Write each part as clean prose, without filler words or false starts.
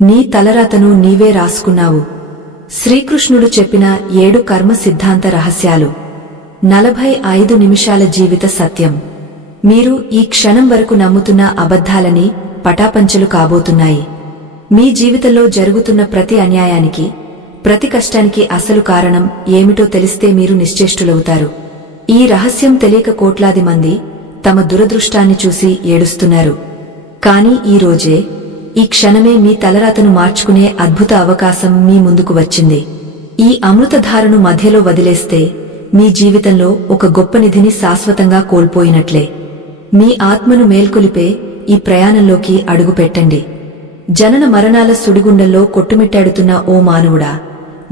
నీ తలరాతను నీవే రాసుకున్నావు. శ్రీకృష్ణుడు చెప్పిన 7 కర్మ సిద్ధాంత రహస్యాలు. 45 నిమిషాల జీవిత సత్యం. మీరు ఈ క్షణం వరకు నమ్ముతున్న అబద్ధాలని పటాపంచలు కాబోతున్నాయి. మీ జీవితంలో జరుగుతున్న ప్రతి అన్యాయానికి, ప్రతి కష్టానికి అసలు కారణం ఏమిటో తెలిస్తే మీరు నిశ్చేష్టులవుతారు. ఈ రహస్యం తెలియక కోట్లాది మంది తమ దురదృష్టాన్ని చూసి ఏడుస్తున్నారు. కాని ఈ రోజే, ఈ క్షణమే మీ తలరాతను మార్చుకునే అద్భుత అవకాశం మీ ముందుకు వచ్చింది. ఈ అమృతధారను మధ్యలో వదిలేస్తే మీ జీవితంలో ఒక గొప్ప నిధిని శాశ్వతంగా కోల్పోయినట్లే. మీ ఆత్మను మేల్కొలిపే ఈ ప్రయాణంలోకి అడుగుపెట్టండి. జనన మరణాల సుడిగుండంలో కొట్టుమిట్టాడుతున్న ఓ మానవుడా,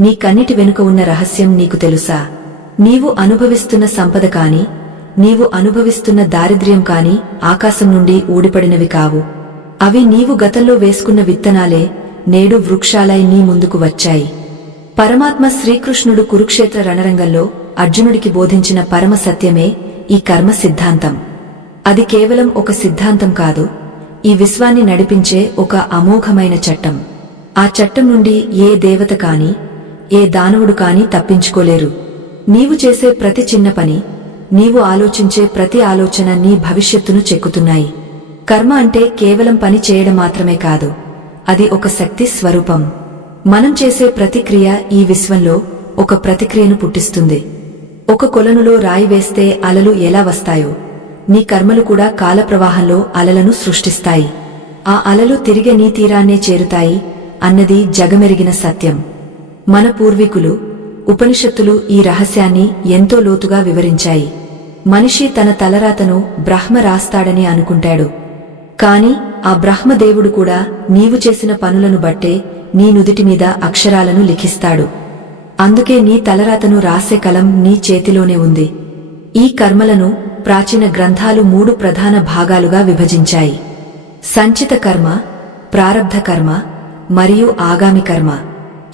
నీ కన్నిటి వెనుక ఉన్న రహస్యం నీకు తెలుసా? నీవు అనుభవిస్తున్న సంపద కాని, నీవు అనుభవిస్తున్న దారిద్ర్యం కాని ఆకాశం నుండి ఊడిపడినవి కావు. అవి నీవు గతంలో వేసుకున్న విత్తనాలే నేడు వృక్షాలై నీ ముందుకు వచ్చాయి. పరమాత్మ శ్రీకృష్ణుడు కురుక్షేత్ర రణరంగంలో అర్జునుడికి బోధించిన పరమ సత్యమే ఈ కర్మ సిద్ధాంతం. అది కేవలం ఒక సిద్ధాంతం కాదు, ఈ విశ్వాన్ని నడిపించే ఒక అమోఘమైన చట్టం. ఆ చట్టం నుండి ఏ దేవత కాని, ఏ దానవుడు కాని తప్పించుకోలేరు. నీవు చేసే ప్రతి చిన్న పని, నీవు ఆలోచించే ప్రతి ఆలోచన నీ భవిష్యత్తును చెక్కుతున్నాయి. కర్మ అంటే కేవలం పని చేయడం మాత్రమే కాదు, అది ఒక శక్తి స్వరూపం. మనం చేసే ప్రతి క్రియ ఈ విశ్వంలో ఒక ప్రతిక్రియను పుట్టిస్తుంది. ఒక కొలనులో రాయి వేస్తే అలలు ఎలా వస్తాయో, నీ కర్మలు కూడా కాలప్రవాహంలో అలలను సృష్టిస్తాయి. ఆ అలలు తిరిగే నీ తీరాన్నే చేరుతాయి అన్నది జగమెరిగిన సత్యం. మన పూర్వీకులు, ఉపనిషత్తులు ఈ రహస్యాన్ని ఎంతో లోతుగా వివరించాయి. మనిషి తన తలరాతను బ్రహ్మ రాస్తాడని అనుకుంటాడు. కాని ఆ బ్రహ్మదేవుడు కూడా నీవు చేసిన పనులను బట్టే నీ నుదిటి మీద అక్షరాలను లిఖిస్తాడు. అందుకే నీ తలరాతను రాసే కలం నీ చేతిలోనే ఉంది. ఈ కర్మలను ప్రాచీన గ్రంథాలు 3 ప్రధాన భాగాలుగా విభజించాయి: సంచిత కర్మ, ప్రారబ్ధ కర్మ మరియు ఆగామి కర్మ.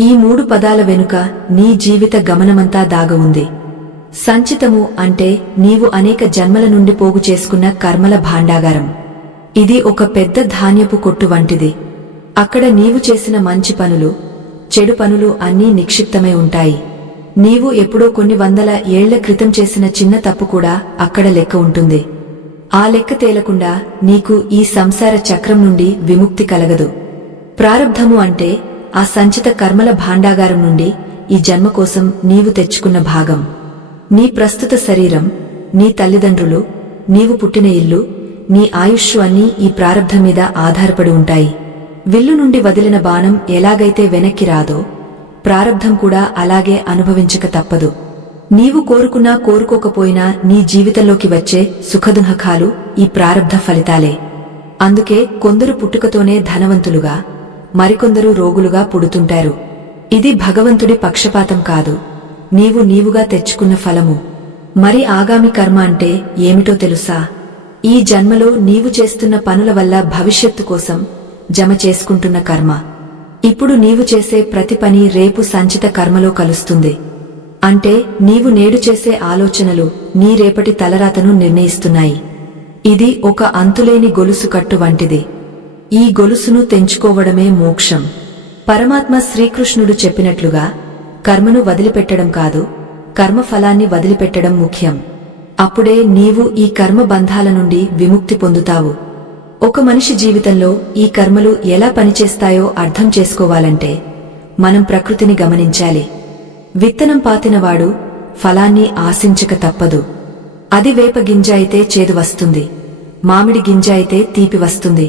ఈ 3 పదాల వెనుక నీ జీవిత గమనమంతా దాగ ఉంది. సంచితము అంటే నీవు అనేక జన్మల నుండి పోగు చేసుకున్న కర్మల భాండాగారం. ఇది ఒక పెద్ద ధాన్యపు కొట్టు వంటిది. అక్కడ నీవు చేసిన మంచి పనులు, చెడు పనులు అన్నీ నిక్షిప్తమై ఉంటాయి. నీవు ఎప్పుడో కొన్ని వందల ఏళ్ల క్రితం చేసిన చిన్న తప్పు కూడా అక్కడ లెక్క ఉంటుంది. ఆ లెక్క తేలకుండా నీకు ఈ సంసార చక్రం నుండి విముక్తి కలగదు. ప్రారబ్ధము అంటే ఆ సంచిత కర్మల భాండాగారం నుండి ఈ జన్మ కోసం నీవు తెచ్చుకున్న భాగం. నీ ప్రస్తుత శరీరం, నీ తల్లిదండ్రులు, నీవు పుట్టిన ఇల్లు, నీ ఆయుష్ అన్నీ ఈ ప్రారబ్ధం మీద ఆధారపడి ఉంటాయి. విల్లు నుండి వదిలిన బాణం ఎలాగైతే వెనక్కి రాదో, ప్రారబ్ధం కూడా అలాగే అనుభవించక తప్పదు. నీవు కోరుకున్నా కోరుకోకపోయినా నీ జీవితంలోకి వచ్చే సుఖదుఃఖాలు ఈ ప్రారబ్ధ ఫలితాలే. అందుకే కొందరు పుట్టుకతోనే ధనవంతులుగా, మరికొందరు రోగులుగా పుడుతుంటారు. ఇది భగవంతుడి పక్షపాతం కాదు, నీవుగా తెచ్చుకున్న ఫలము. మరి ఆగామి కర్మ అంటే ఏమిటో తెలుసా? ఈ జన్మలో నీవు చేస్తున్న పనుల వల్ల భవిష్యత్తు కోసం జమ చేసుకుంటున్న కర్మ. ఇప్పుడు నీవు చేసే ప్రతి పని రేపు సంచిత కర్మలో కలుస్తుంది. అంటే నీవు నేడు చేసే ఆలోచనలు నీ రేపటి తలరాతను నిర్ణయిస్తున్నాయి. ఇది ఒక అంతులేని గొలుసు కట్టు వంటిది. ఈ గొలుసును తెంచుకోవడమే మోక్షం. పరమాత్మ శ్రీకృష్ణుడు చెప్పినట్లుగా కర్మను వదిలిపెట్టడం కాదు, కర్మఫలాన్ని వదిలిపెట్టడం ముఖ్యం. అప్పుడే నీవు ఈ కర్మ బంధాల నుండి విముక్తి పొందుతావు. ఒక మనిషి జీవితంలో ఈ కర్మలు ఎలా పనిచేస్తాయో అర్థం చేసుకోవాలంటే మనం ప్రకృతిని గమనించాలి. విత్తనం పాతినవాడు ఫలాన్ని ఆశించక తప్పదు. అది వేప గింజ అయితే చేదు వస్తుంది, మామిడి గింజ అయితే తీపి వస్తుంది.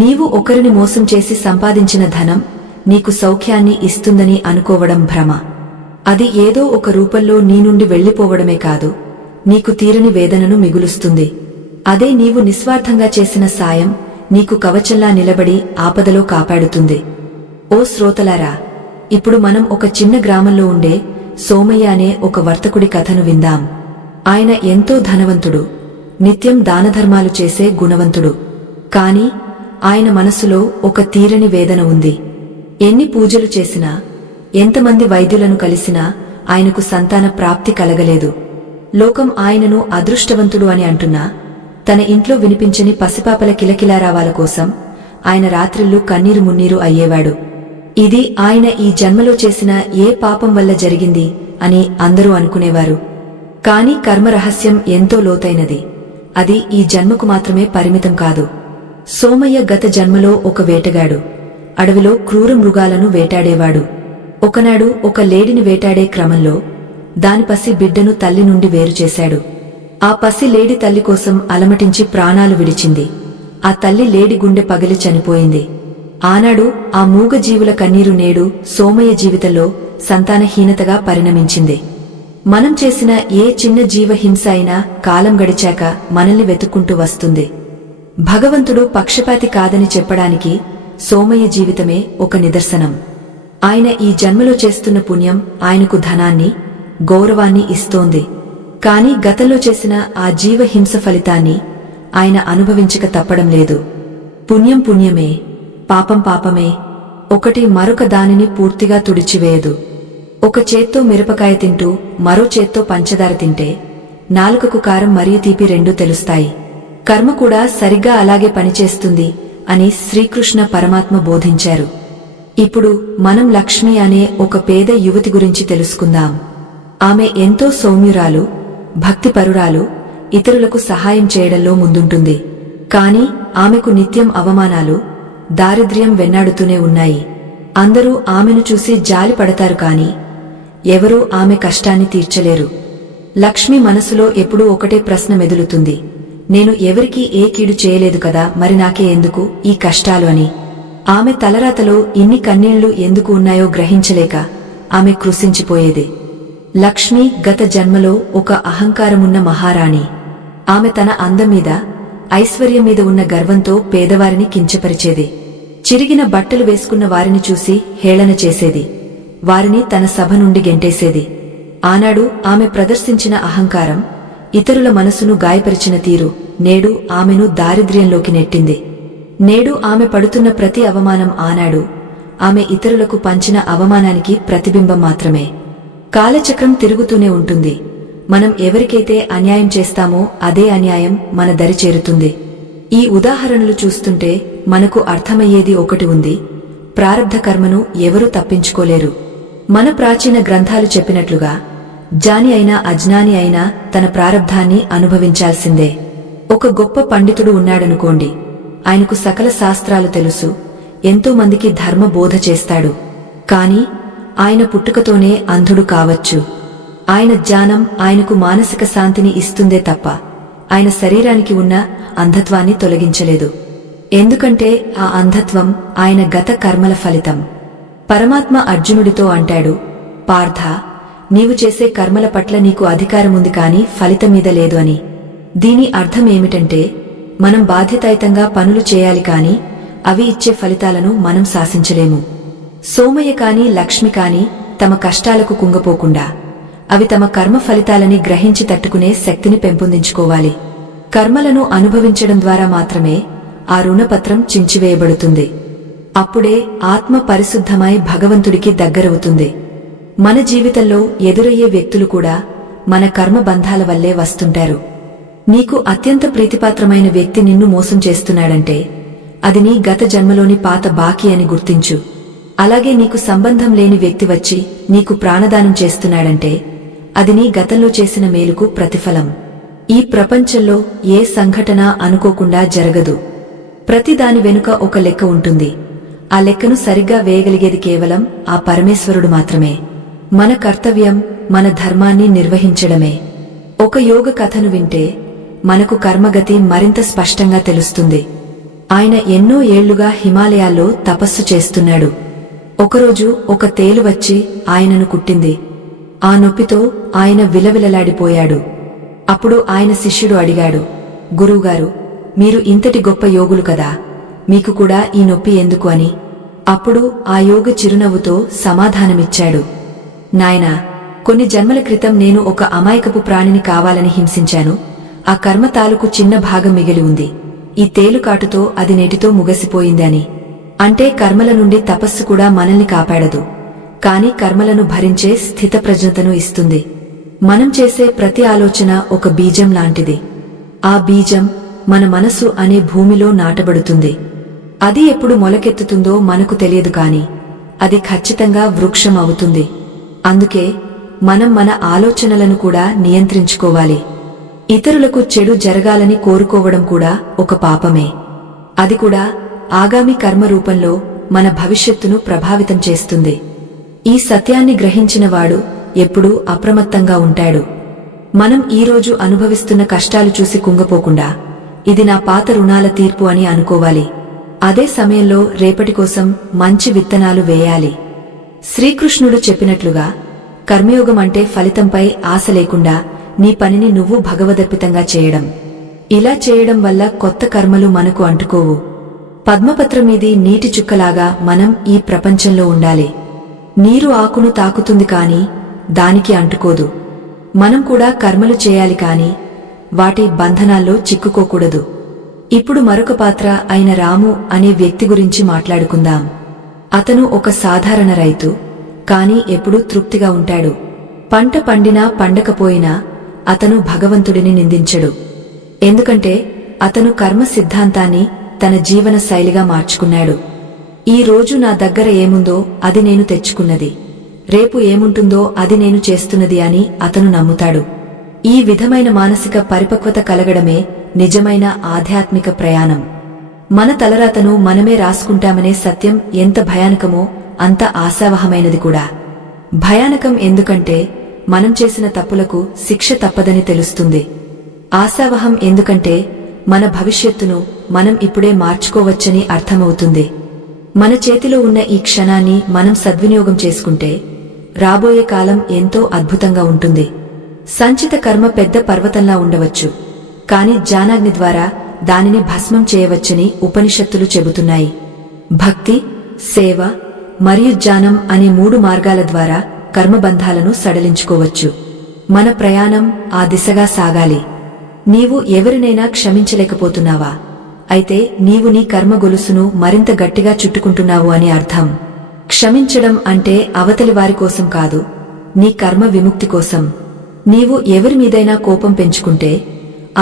నీవు ఒకరిని మోసం చేసి సంపాదించిన ధనం నీకు సౌఖ్యాన్ని ఇస్తుందని అనుకోవడం భ్రమ. అది ఏదో ఒక రూపంలో నీ నుండి వెళ్లిపోవడమే కాదు, నీకు తీరని వేదనను మిగులుస్తుంది. అదే నీవు నిస్వార్థంగా చేసిన సాయం నీకు కవచంలా నిలబడి ఆపదలో కాపాడుతుంది. ఓ శ్రోతలారా, ఇప్పుడు మనం ఒక చిన్న గ్రామంలో ఉండే సోమయ్య అనే ఒక వర్తకుడి కథను విందాం. ఆయన ఎంతో ధనవంతుడు, నిత్యం దానధర్మాలు చేసే గుణవంతుడు. కాని ఆయన మనసులో ఒక తీరని వేదన ఉంది. ఎన్ని పూజలు చేసినా, ఎంతమంది వైద్యులను కలిసినా ఆయనకు సంతాన ప్రాప్తి కలగలేదు. లోకం ఆయనను అదృష్టవంతుడు అని అంటున్నా, తన ఇంట్లో వినిపించని పసిపాపల కిలకిలారావాల కోసం ఆయన రాత్రిళ్ళు కన్నీరు మున్నీరు అయ్యేవాడు. ఇది ఆయన ఈ జన్మలో చేసిన ఏ పాపం వల్ల జరిగింది అని అందరూ అనుకునేవారు. కాని కర్మ రహస్యం ఎంతో లోతైనది. అది ఈ జన్మకు మాత్రమే పరిమితం కాదు. సోమయ్య గత జన్మలో ఒక వేటగాడు. అడవిలో క్రూర మృగాలను వేటాడేవాడు. ఒకనాడు ఒక లేడిని వేటాడే క్రమంలో దాని పసి బిడ్డను తల్లి నుండి వేరుచేశాడు. ఆ పసి లేడి తల్లి కోసం అలమటించి ప్రాణాలు విడిచింది. ఆ తల్లి లేడి గుండె పగిలి చనిపోయింది. ఆనాడు ఆ మూగ జీవుల కన్నీరు నేడు సోమయ్య జీవితంలో సంతానహీనతగా పరిణమించింది. మనం చేసిన ఏ చిన్న జీవ హింస అయినా కాలం గడిచాక మనల్ని వెతుక్కుంటూ వస్తుంది. భగవంతుడు పక్షపాతి కాదని చెప్పడానికి సోమయ్య జీవితమే ఒక నిదర్శనం. ఆయన ఈ జన్మలో చేస్తున్న పుణ్యం ఆయనకు ధనాన్ని, గౌరవాన్ని ఇస్తోంది. కాని గతంలో చేసిన ఆ జీవ హింస ఫలితాన్ని ఆయన అనుభవించక తప్పడం లేదు. పుణ్యం పుణ్యమే, పాపం పాపమే. ఒకటి మరొక దానిని పూర్తిగా తుడిచివేయదు. ఒక చేత్తో మిరపకాయ తింటూ మరో చేత్తో పంచదార తింటే నాలుకకు కారం మరియు తీపి రెండూ తెలుస్తాయి. కర్మ కూడా సరిగ్గా అలాగే పనిచేస్తుంది అని శ్రీకృష్ణ పరమాత్మ బోధించారు. ఇప్పుడు మనం లక్ష్మి అనే ఒక పేద యువతి గురించి తెలుసుకుందాం. ఆమె ఎంతో సౌమ్యురాలు, భక్తిపరురాలు, ఇతరులకు సహాయం చేయడంలో ముందుంటుంది. కాని ఆమెకు నిత్యం అవమానాలు, దారిద్ర్యం వెన్నాడుతూనే ఉన్నాయి. అందరూ ఆమెను చూసి జాలి పడతారు కాని ఎవరూ ఆమె కష్టాన్ని తీర్చలేరు. లక్ష్మి మనసులో ఎప్పుడూ ఒకటే ప్రశ్న మెదులుతుంది. నేను ఎవరికీ ఏ కీడు చేయలేదు కదా, మరి నాకే ఎందుకు ఈ కష్టాలు అని. ఆమె తలరాతలో ఇన్ని కన్నీళ్లు ఎందుకు ఉన్నాయో గ్రహించలేక ఆమె కృశించిపోయేది. లక్ష్మి గత జన్మలో ఒక అహంకారమున్న మహారాణి. ఆమె తన అందం మీద, ఐశ్వర్యం మీద ఉన్న గర్వంతో పేదవారిని కించపరిచేది. చిరిగిన బట్టలు వేసుకున్న వారిని చూసి హేళన చేసేది. వారిని తన సభ నుండి గెంటేసేది. ఆనాడు ఆమె ప్రదర్శించిన అహంకారం, ఇతరుల మనసును గాయపరిచిన తీరు నేడు ఆమెను దారిద్ర్యంలోకి నెట్టింది. నేడు ఆమె పడుతున్న ప్రతి అవమానం ఆనాడు ఆమె ఇతరులకు పంచిన అవమానానికి ప్రతిబింబం మాత్రమే. కాలచక్రం తిరుగుతూనే ఉంటుంది. మనం ఎవరికైతే అన్యాయం చేస్తామో అదే అన్యాయం మన దరి చేరుతుంది. ఈ ఉదాహరణలు చూస్తుంటే మనకు అర్థమయ్యేది ఒకటి ఉంది: ప్రారబ్ధ కర్మను ఎవరూ తప్పించుకోలేరు. మన ప్రాచీన గ్రంథాలు చెప్పినట్లుగా జ్ఞాని అయినా అజ్ఞాని అయినా తన ప్రారబ్ధాన్ని అనుభవించాల్సిందే. ఒక గొప్ప పండితుడు ఉన్నాడనుకోండి. ఆయనకు సకల శాస్త్రాలు తెలుసు, ఎంతో మందికి ధర్మ బోధ చేస్తాడు. కాని ఆయన పుట్టుకతోనే అంధుడు కావచ్చు. ఆయన జ్ఞానం ఆయనకు మానసిక శాంతిని ఇస్తుందే తప్ప ఆయన శరీరానికి ఉన్న అంధత్వాన్ని తొలగించలేదు. ఎందుకంటే ఆ అంధత్వం ఆయన గత కర్మల ఫలితం. పరమాత్మ అర్జునుడితో అంటాడు, పార్థ, నీవు చేసే కర్మల పట్ల నీకు అధికారముంది కాని ఫలితం మీద లేదు అని. దీని అర్థమేమిటంటే మనం బాధ్యతాయుతంగా పనులు చేయాలి కాని అవి ఇచ్చే ఫలితాలను మనం శాసించలేము. సోమయ్య కాని లక్ష్మి కాని తమ కష్టాలకు కుంగపోకుండా అవి తమ కర్మ ఫలితాలని గ్రహించి తట్టుకునే శక్తిని పెంపొందించుకోవాలి. కర్మలను అనుభవించడం ద్వారా మాత్రమే ఆ రుణపత్రం చించివేయబడుతుంది. అప్పుడే ఆత్మ పరిశుద్ధమై భగవంతుడికి దగ్గరవుతుంది. మన జీవితంలో ఎదురయ్యే వ్యక్తులు కూడా మన కర్మ బంధాల వల్లే వస్తుంటారు. నీకు అత్యంత ప్రీతిపాత్రమైన వ్యక్తి నిన్ను మోసం చేస్తున్నాడంటే అది నీ గత జన్మలోని పాత బాకీ అని గుర్తించు. అలాగే నీకు సంబంధం లేని వ్యక్తి వచ్చి నీకు ప్రాణదానం చేస్తున్నాడంటే అది నీ గతంలో చేసిన మేలుకు ప్రతిఫలం. ఈ ప్రపంచంలో ఏ సంఘటన అనుకోకుండా జరగదు. ప్రతి దాని వెనుక ఒక లెక్క ఉంటుంది. ఆ లెక్కను సరిగ్గా వేయగలిగేది కేవలం ఆ పరమేశ్వరుడు మాత్రమే. మన కర్తవ్యం మన ధర్మాన్ని నిర్వహించడమే. ఒక యోగ కథను వింటే మనకు కర్మగతి మరింత స్పష్టంగా తెలుస్తుంది. ఆయన ఎన్నో ఏళ్లుగా హిమాలయాల్లో తపస్సు చేస్తున్నాడు. ఒకరోజు ఒక తేలు వచ్చి ఆయనను కుట్టింది. ఆ నొప్పితో ఆయన విలవిలలాడిపోయాడు. అప్పుడు ఆయన శిష్యుడు అడిగాడు, గురువుగారు, మీరు ఇంతటి గొప్ప యోగులు కదా, మీకు కూడా ఈ నొప్పి ఎందుకు అని. అప్పుడు ఆ యోగ చిరునవ్వుతో సమాధానమిచ్చాడు, నాయనా, కొన్ని జన్మల క్రితం నేను ఒక అమాయకపు ప్రాణిని కావాలని హింసించాను. ఆ కర్మ తాలూకు చిన్న భాగం మిగిలి ఉంది. ఈ తేలుకాటుతో అది నేటితో ముగసిపోయింది అని. అంటే కర్మల నుండి తపస్సు కూడా మనల్ని కాపాడదు, కాని కర్మలను భరించే స్థితప్రజ్ఞతను ఇస్తుంది. మనం చేసే ప్రతి ఆలోచన ఒక బీజం లాంటిది. ఆ బీజం మన మనసు అనే భూమిలో నాటబడుతుంది. అది ఎప్పుడు మొలకెత్తుతుందో మనకు తెలియదు కాని అది ఖచ్చితంగా వృక్షం అవుతుంది. అందుకే మనం మన ఆలోచనలను కూడా నియంత్రించుకోవాలి. ఇతరులకు చెడు జరగాలని కోరుకోవడం కూడా ఒక పాపమే. అది కూడా ఆగామి కర్మ రూపంలో మన భవిష్యత్తును ప్రభావితం చేస్తుంది. ఈ సత్యాన్ని గ్రహించినవాడు ఎప్పుడూ అప్రమత్తంగా ఉంటాడు. మనం ఈరోజు అనుభవిస్తున్న కష్టాలు చూసి కుంగపోకుండా ఇది నా పాత రుణాల తీర్పు అని అనుకోవాలి. అదే సమయంలో రేపటి కోసం మంచి విత్తనాలు వేయాలి. శ్రీకృష్ణుడు చెప్పినట్లుగా కర్మయోగం అంటే ఫలితంపై ఆశ లేకుండా నీ పనిని నువ్వు భగవదర్పితంగా చేయడం. ఇలా చేయడం వల్ల కొత్త కర్మలు మనకు అంటుకోవు. పద్మపత్రం మీది నీటి చుక్కలాగా మనం ఈ ప్రపంచంలో ఉండాలి. నీరు ఆకును తాకుతుంది కాని దానికి అంటుకోదు. మనం కూడా కర్మలు చేయాలి కాని వాటి బంధనాల్లో చిక్కుకోకూడదు. ఇప్పుడు మరొక పాత్ర అయిన రాము అనే వ్యక్తి గురించి మాట్లాడుకుందాం. అతను ఒక సాధారణ రైతు, కాని ఎప్పుడూ తృప్తిగా ఉంటాడు. పంట పండినా పండకపోయినా అతను భగవంతుడిని నిందించడు. ఎందుకంటే అతను కర్మ సిద్ధాంతాన్ని తన జీవన శైలిగా మార్చుకున్నాడు. ఈ రోజు నా దగ్గర ఏముందో అది నేను తెచ్చుకున్నది, రేపు ఏముంటుందో అది నేను చేస్తున్నది అని అతను నమ్ముతాడు. ఈ విధమైన మానసిక పరిపక్వత కలగడమే నిజమైన ఆధ్యాత్మిక ప్రయాణం. మన తలరాతను మనమే రాసుకుంటామనే సత్యం ఎంత భయానకమో అంత ఆశావహమైనది కూడా. భయానకం ఎందుకంటే మనం చేసిన తప్పులకు శిక్ష తప్పదని తెలుస్తుంది. ఆశావహం ఎందుకంటే మన భవిష్యత్తును మనం ఇప్పుడే మార్చుకోవచ్చని అర్థమవుతుంది. మన చేతిలో ఉన్న ఈ క్షణాన్ని మనం సద్వినియోగం చేసుకుంటే రాబోయే కాలం ఎంతో అద్భుతంగా ఉంటుంది. సంచిత కర్మ పెద్ద పర్వతంలా ఉండవచ్చు, కాని జ్ఞానాగ్ని ద్వారా దానిని భస్మం చేయవచ్చని ఉపనిషత్తులు చెబుతున్నాయి. భక్తి, సేవ మరియు జ్ఞానం అనే 3 మార్గాల ద్వారా కర్మబంధాలను సడలించుకోవచ్చు. మన ప్రయాణం ఆ దిశగా సాగాలి. నీవు ఎవరినైనా క్షమించలేకపోతున్నావా? అయితే నీవు నీ కర్మ గొలుసును మరింత గట్టిగా చుట్టుకుంటున్నావు అని అర్థం. క్షమించడం అంటే అవతలి వారి కోసం కాదు, నీ కర్మ విముక్తి కోసం. నీవు ఎవరి మీదైనా కోపం పెంచుకుంటే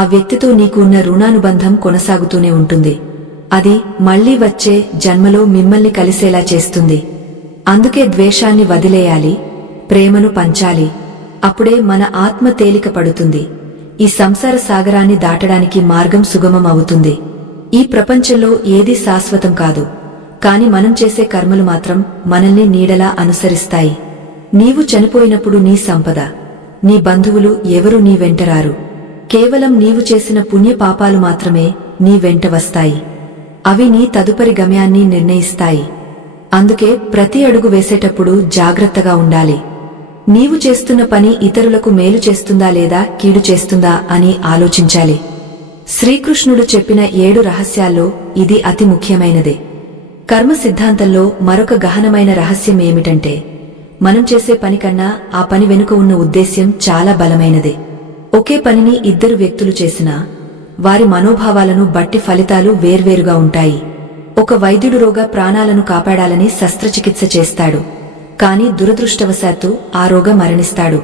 ఆ వ్యక్తితో నీకు ఉన్న రుణానుబంధం కొనసాగుతూనే ఉంటుంది. అది మళ్లీ వచ్చే జన్మలో మిమ్మల్ని కలిసేలా చేస్తుంది. అందుకే ద్వేషాన్ని వదిలేయాలి, ప్రేమను పంచాలి. అప్పుడే మన ఆత్మ తేలిక పడుతుంది. ఈ సంసార సాగరాన్ని దాటడానికి మార్గం సుగమం అవుతుంది. ఈ ప్రపంచంలో ఏదీ శాశ్వతం కాదు, కాని మనం చేసే కర్మలు మాత్రం మనల్ని నీడలా అనుసరిస్తాయి. నీవు చనిపోయినప్పుడు నీ సంపద, నీ బంధువులు ఎవరూ నీ వెంటరారు. కేవలం నీవు చేసిన పుణ్య పాపాలు మాత్రమే నీ వెంట వస్తాయి. అవి నీ తదుపరి గమ్యాన్ని నిర్ణయిస్తాయి. అందుకే ప్రతి అడుగు వేసేటప్పుడు జాగ్రత్తగా ఉండాలి. నీవు చేస్తున్న పని ఇతరులకు మేలు చేస్తుందా లేదా కీడు చేస్తుందా అని ఆలోచించాలి. శ్రీకృష్ణుడు చెప్పిన 7 రహస్యాల్లో ఇది అతి ముఖ్యమైనదే. కర్మ సిద్ధాంతంలో మరొక గహనమైన రహస్యం ఏమిటంటే మనం చేసే పని కన్నా ఆ పని వెనుక ఉన్న ఉద్దేశ్యం చాలా బలమైనదే. ఒకే పనిని 2 వ్యక్తులు చేసినా వారి మనోభావాలను బట్టి ఫలితాలు వేర్వేరుగా ఉంటాయి. ఒక వైద్యుడు రోగ ప్రాణాలను కాపాడాలని శస్త్రచికిత్స చేస్తాడు, కాని దురదృష్టవశాత్తు ఆ రోగ మరణిస్తాడు.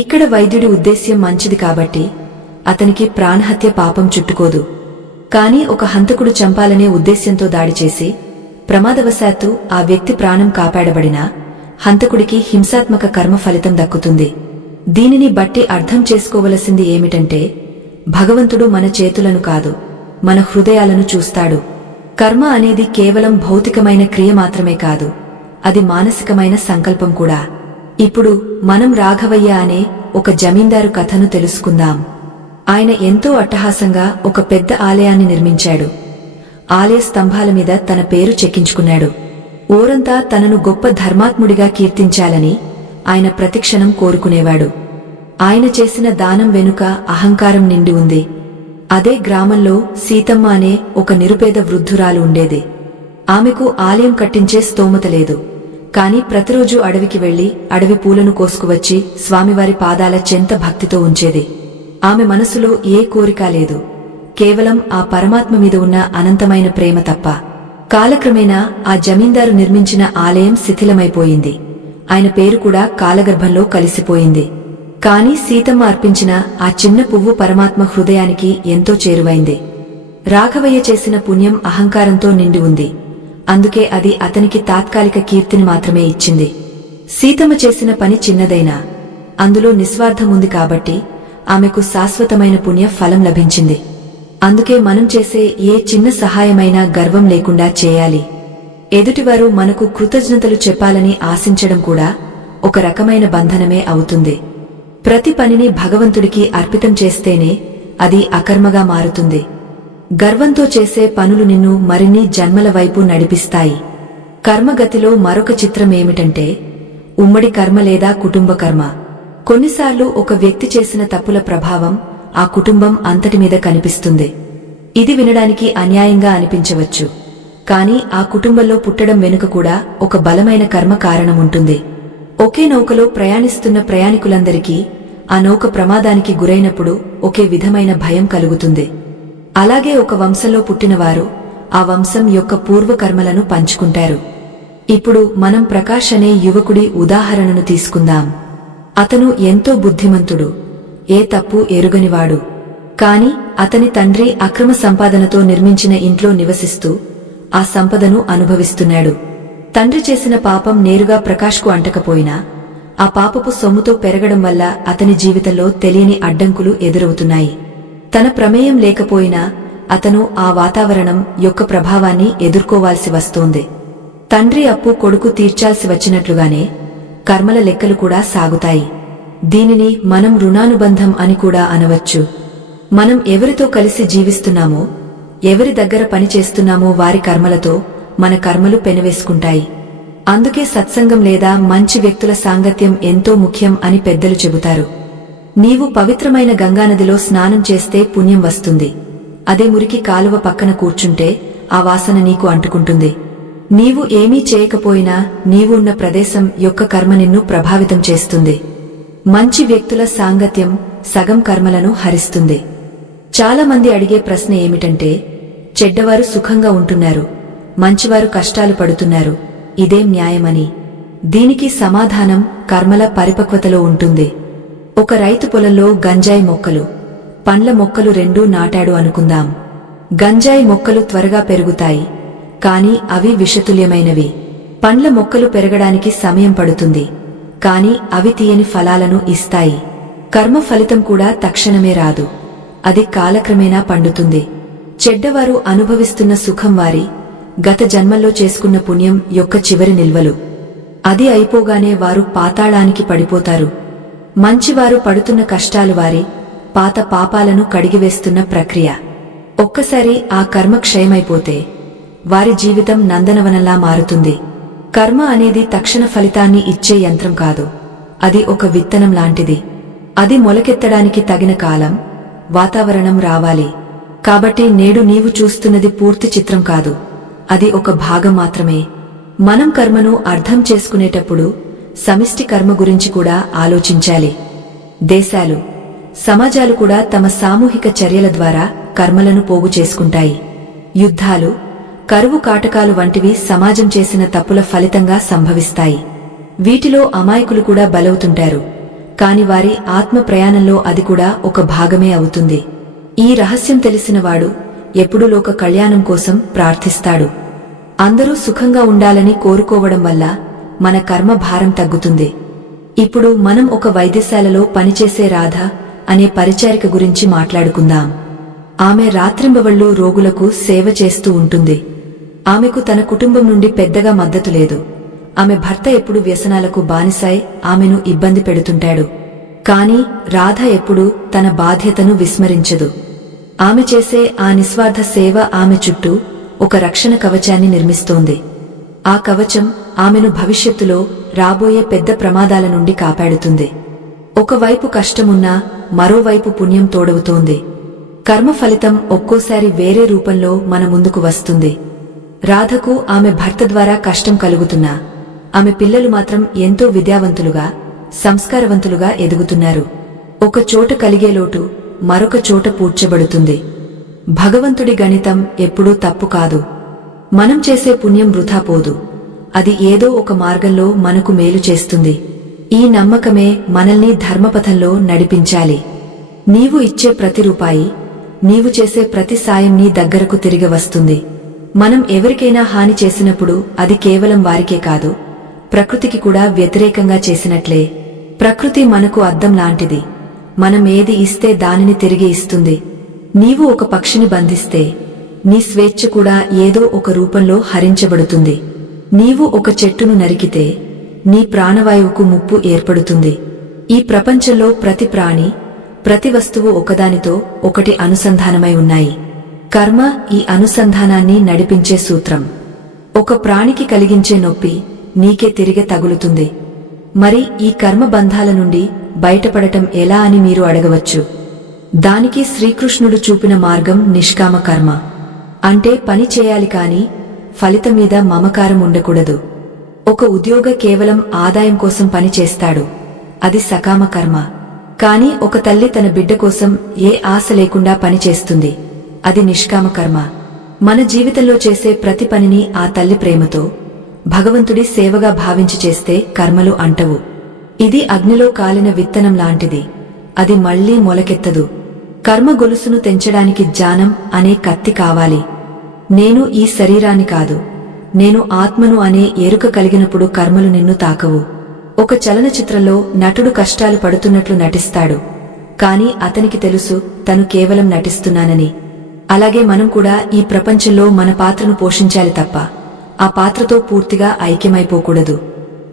ఇక్కడ వైద్యుడి ఉద్దేశ్యం మంచిది కాబట్టి అతనికి ప్రాణహత్య పాపం చుట్టుకోదు. కాని ఒక హంతకుడు చంపాలనే ఉద్దేశ్యంతో దాడి చేసి ప్రమాదవశాత్తు ఆ వ్యక్తి ప్రాణం కాపాడబడినా హంతకుడికి హింసాత్మక కర్మ ఫలితం దక్కుతుంది. దీనిని బట్టి అర్థం చేసుకోవలసింది ఏమిటంటే భగవంతుడు మన చేతులను కాదు, మన హృదయాలను చూస్తాడు. కర్మ అనేది కేవలం భౌతికమైన క్రియ మాత్రమే కాదు, అది మానసికమైన సంకల్పం కూడా. ఇప్పుడు మనం రాఘవయ్య అనే ఒక జమీందారు కథను తెలుసుకుందాం. ఆయన ఎంతో అట్టహాసంగా ఒక పెద్ద ఆలయాన్ని నిర్మించాడు. ఆలయ స్తంభాల మీద తన పేరు చెక్కించుకున్నాడు. ఊరంతా తనను గొప్ప ధర్మాత్ముడిగా కీర్తించాలని ఆయన ప్రతిక్షణం కోరుకునేవాడు. ఆయన చేసిన దానం వెనుక అహంకారం నిండి ఉంది. అదే గ్రామంలో సీతమ్మ అనే ఒక నిరుపేద వృద్ధురాలు ఉండేది. ఆమెకు ఆలయం కట్టించే స్తోమత లేదు, కాని ప్రతిరోజు అడవికి వెళ్లి అడవి పూలను కోసుకువచ్చి స్వామివారి పాదాల చెంత భక్తితో ఉంచేది. ఆమె మనసులో ఏ కోరిక లేదు, కేవలం ఆ పరమాత్మ మీద ఉన్న అనంతమైన ప్రేమ తప్ప. కాలక్రమేణా ఆ జమీందారు నిర్మించిన ఆలయం శిథిలమైపోయింది. ఆయన పేరు కూడా కాలగర్భంలో కలిసిపోయింది. కాని సీతమ్మ అర్పించిన ఆ చిన్న పువ్వు పరమాత్మ హృదయానికి ఎంతో చేరువైంది. రాఘవయ్య చేసిన పుణ్యం అహంకారంతో నిండి ఉంది. అందుకే అది అతనికి తాత్కాలిక కీర్తిని మాత్రమే ఇచ్చింది. సీతమ్మ చేసిన పని చిన్నదైనా అందులో నిస్వార్థముంది కాబట్టి ఆమెకు శాశ్వతమైన పుణ్య ఫలం లభించింది. అందుకే మనం చేసే ఏ చిన్న సహాయమైనా గర్వం లేకుండా చేయాలి. ఎదుటివారు మనకు కృతజ్ఞతలు చెప్పాలని ఆశించడం కూడా ఒక రకమైన బంధనమే అవుతుంది. ప్రతి పనిని భగవంతుడికి అర్పితం చేస్తేనే అది అకర్మగా మారుతుంది. గర్వంతో చేసే పనులు నిన్ను మరిన్ని జన్మల వైపు నడిపిస్తాయి. కర్మగతిలో మరొక చిత్రమేమిటంటే ఉమ్మడి కర్మ లేదా కుటుంబ కర్మ. కొన్నిసార్లు ఒక వ్యక్తి చేసిన తప్పుల ప్రభావం ఆ కుటుంబం అంతటి మీద కనిపిస్తుంది. ఇది వినడానికి అన్యాయంగా అనిపించవచ్చు, కాని ఆ కుటుంబంలో పుట్టడం వెనుక కూడా ఒక బలమైన కర్మ కారణముంటుంది. ఒకే నౌకలో ప్రయాణిస్తున్న ప్రయాణికులందరికీ ఆ నౌక ప్రమాదానికి గురైనప్పుడు ఒకే విధమైన భయం కలుగుతుంది. అలాగే ఒక వంశంలో పుట్టినవారు ఆ వంశం యొక్క పూర్వకర్మలను పంచుకుంటారు. ఇప్పుడు మనం ప్రకాష్ అనే యువకుడి ఉదాహరణను తీసుకుందాం. అతను ఎంతో బుద్ధిమంతుడు, ఏ తప్పు ఎరుగనివాడు. కాని అతని తండ్రి అక్రమ సంపాదనతో నిర్మించిన ఇంట్లో నివసిస్తూ ఆ సంపదను అనుభవిస్తున్నాడు. తండ్రి చేసిన పాపం నేరుగా ప్రకాష్కు అంటకపోయినా ఆ పాపపు సొమ్ముతో పెరగడం వల్ల అతని జీవితంలో తెలియని అడ్డంకులు ఎదురవుతున్నాయి. తన ప్రమేయం లేకపోయినా అతను ఆ వాతావరణం యొక్క ప్రభావాన్ని ఎదుర్కోవాల్సి వస్తోంది. తండ్రి అప్పు కొడుకు తీర్చాల్సి వచ్చినట్లుగానే కర్మల లెక్కలు కూడా సాగుతాయి. దీనిని మనం రుణానుబంధం అని కూడా అనవచ్చు. మనం ఎవరితో కలిసి జీవిస్తున్నామో, ఎవరి దగ్గర పని చేస్తున్నామో వారి కర్మలతో మన కర్మలు పెనవేసుకుంటాయి. అందుకే సత్సంగం లేదా మంచి వ్యక్తుల సాంగత్యం ఎంతో ముఖ్యం అని పెద్దలు చెబుతారు. నీవు పవిత్రమైన గంగానదిలో స్నానం చేస్తే పుణ్యం వస్తుంది. అదే మురికి కాలువ పక్కన కూర్చుంటే ఆ వాసన నీకు అంటుకుంటుంది. నీవు ఏమీ చేయకపోయినా నీవు ఉన్న ప్రదేశం యొక్క కర్మ నిన్ను ప్రభావితం చేస్తుంది. మంచి వ్యక్తుల సాంగత్యం సగం కర్మలను హరిస్తుంది. చాలా మంది అడిగే ప్రశ్న ఏమిటంటే, చెడ్డవారు సుఖంగా ఉంటున్నారు, మంచివారు కష్టాలు పడుతున్నారు, ఇదేం న్యాయమని. దీనికి సమాధానం కర్మల పరిపక్వతలో ఉంటుంది. ఒక రైతు పొలంలో గంజాయి మొక్కలు, పండ్ల మొక్కలు రెండూ నాటాడు అనుకుందాం. గంజాయి మొక్కలు త్వరగా పెరుగుతాయి, కాని అవి విషతుల్యమైనవి. పండ్ల మొక్కలు పెరగడానికి సమయం పడుతుంది, కాని అవి తీయని ఫలాలను ఇస్తాయి. కర్మ ఫలితం కూడా తక్షణమే రాదు, అది కాలక్రమేణా పండుతుంది. చెడ్డవారు అనుభవిస్తున్న సుఖం వారి గత జన్మల్లో చేసుకున్న పుణ్యం యొక్క చివరి నిల్వలు. అది అయిపోగానే వారు పాతాళానికి పడిపోతారు. మంచివారు పడుతున్న కష్టాలు వారి పాత పాపాలను కడిగివేస్తున్న ప్రక్రియ. ఒక్కసారి ఆ కర్మ క్షయమైపోతే వారి జీవితం నందనవనంలా మారుతుంది. కర్మ అనేది తక్షణ ఫలితాన్ని ఇచ్చే యంత్రం కాదు, అది ఒక విత్తనం లాంటిది. అది మొలకెత్తడానికి తగిన కాలం, వాతావరణం రావాలి. కాబట్టి నేడు నీవు చూస్తున్నది పూర్తి చిత్రం కాదు, అది ఒక భాగం మాత్రమే. మనం కర్మను అర్థం చేసుకునేటప్పుడు సమిష్టి కర్మ గురించి కూడా ఆలోచించాలి. దేశాలు, సమాజాలు కూడా తమ సామూహిక చర్యల ద్వారా కర్మలను పోగు చేసుకుంటాయి. యుద్ధాలు, కరువు కాటకాలు వంటివి సమాజం చేసిన తప్పుల ఫలితంగా సంభవిస్తాయి. వీటిలో అమాయకులు కూడా బలవుతుంటారు, కాని వారి ఆత్మ ప్రయాణంలో అది కూడా ఒక భాగమే అవుతుంది. ఈ రహస్యం తెలిసినవాడు ఎప్పుడూ లోక కళ్యాణం కోసం ప్రార్థిస్తాడు. అందరూ సుఖంగా ఉండాలని కోరుకోవడం వల్ల మన కర్మ భారం తగ్గుతుంది. ఇప్పుడు మనం ఒక వైద్యశాలలో పనిచేసే రాధ అనే పరిచారిక గురించి మాట్లాడుకుందాం. ఆమె రాత్రింబవళ్లు రోగులకు సేవ చేస్తూ ఉంటుంది. ఆమెకు తన కుటుంబం నుండి పెద్దగా మద్దతు లేదు. ఆమె భర్త ఎప్పుడు వ్యసనాలకు బానిసాయి ఆమెను ఇబ్బంది పెడుతుంటాడు. కాని రాధ ఎప్పుడూ తన బాధ్యతను విస్మరించదు. ఆమె చేసే ఆ నిస్వార్థ సేవ ఆమె చుట్టూ ఒక రక్షణ కవచాన్ని నిర్మిస్తోంది. ఆ కవచం ఆమెను భవిష్యత్తులో రాబోయే పెద్ద ప్రమాదాల నుండి కాపాడుతుంది. ఒకవైపు కష్టమున్నా మరోవైపు పుణ్యం తోడవుతోంది. కర్మ ఫలితం ఒక్కోసారి వేరే రూపంలో మన ముందుకు వస్తుంది. రాధకు ఆమె భర్త ద్వారా కష్టం కలుగుతున్నా ఆమె పిల్లలు మాత్రం ఎంతో విద్యావంతులుగా, సంస్కారవంతులుగా ఎదుగుతున్నారు. ఒక చోట కలిగే లోటు మరొక చోట పూడ్చబడుతుంది. భగవంతుడి గణితం ఎప్పుడూ తప్పు కాదు. మనం చేసే పుణ్యం వృథా పోదు, అది ఏదో ఒక మార్గంలో మనకు మేలు చేస్తుంది. ఈ నమ్మకమే మనల్ని ధర్మపథంలో నడిపించాలి. నీవు ఇచ్చే ప్రతి రూపాయి నీవు చేసే ప్రతి సాయం నీ దగ్గరకు తిరిగి వస్తుంది. మనం ఎవరికైనా హాని చేసినప్పుడు అది కేవలం వారికే కాదు, ప్రకృతికి కూడా వ్యతిరేకంగా చేసినట్లే. ప్రకృతి మనకు అద్దం లాంటిది. మనం ఏది ఇస్తే దానిని తిరిగి ఇస్తుంది. నీవు ఒక పక్షిని బంధిస్తే నీ స్వేచ్ఛ కూడా ఏదో ఒక రూపంలో హరించబడుతుంది. నీవు ఒక చెట్టును నరికితే నీ ప్రాణవాయువుకు ముప్పు ఏర్పడుతుంది. ఈ ప్రపంచంలో ప్రతి ప్రాణి, ప్రతి వస్తువు ఒకదానితో ఒకటి అనుసంధానమై ఉన్నాయి. కర్మ ఈ అనుసంధానాన్ని నడిపించే సూత్రం. ఒక ప్రాణికి కలిగించే నొప్పి నీకే తిరిగి తగులుతుంది. మరి ఈ కర్మ బంధాల నుండి బయటపడటం ఎలా అని మీరు అడగవచ్చు. దానికి శ్రీకృష్ణుడు చూపిన మార్గం నిష్కామ కర్మ. అంటే పని చేయాలి కాని ఫలితం మీద మమకారం ఉండకూడదు. ఒక ఉద్యోగ కేవలం ఆదాయం కోసం పని చేస్తాడు, అది సకామ కర్మ. కాని ఒక తల్లి తన బిడ్డ కోసం ఏ ఆశ లేకుండా పనిచేస్తుంది, అది నిష్కామ కర్మ. మన జీవితంలో చేసే ప్రతి పనిని ఆ తల్లి ప్రేమతో, భగవంతుడి సేవగా భావించి చేస్తే కర్మలు అంటవు. ఇది అగ్నిలో కాలిన విత్తనం లాంటిది, అది మళ్లీ మొలకెత్తదు. కర్మ గొలుసును తెంచడానికి జ్ఞానం అనే కత్తి కావాలి. నేను ఈ శరీరాన్ని కాదు, నేను ఆత్మను అనే ఎరుక కలిగినప్పుడు కర్మలు నిన్ను తాకవు. ఒక చలనచిత్రంలో నటుడు కష్టాలు పడుతున్నట్లు నటిస్తాడు, కాని అతనికి తెలుసు తను కేవలం నటిస్తున్నానని. అలాగే మనం కూడా ఈ ప్రపంచంలో మన పాత్రను పోషించాలి తప్ప ఆ పాత్రతో పూర్తిగా ఐక్యమైపోకూడదు.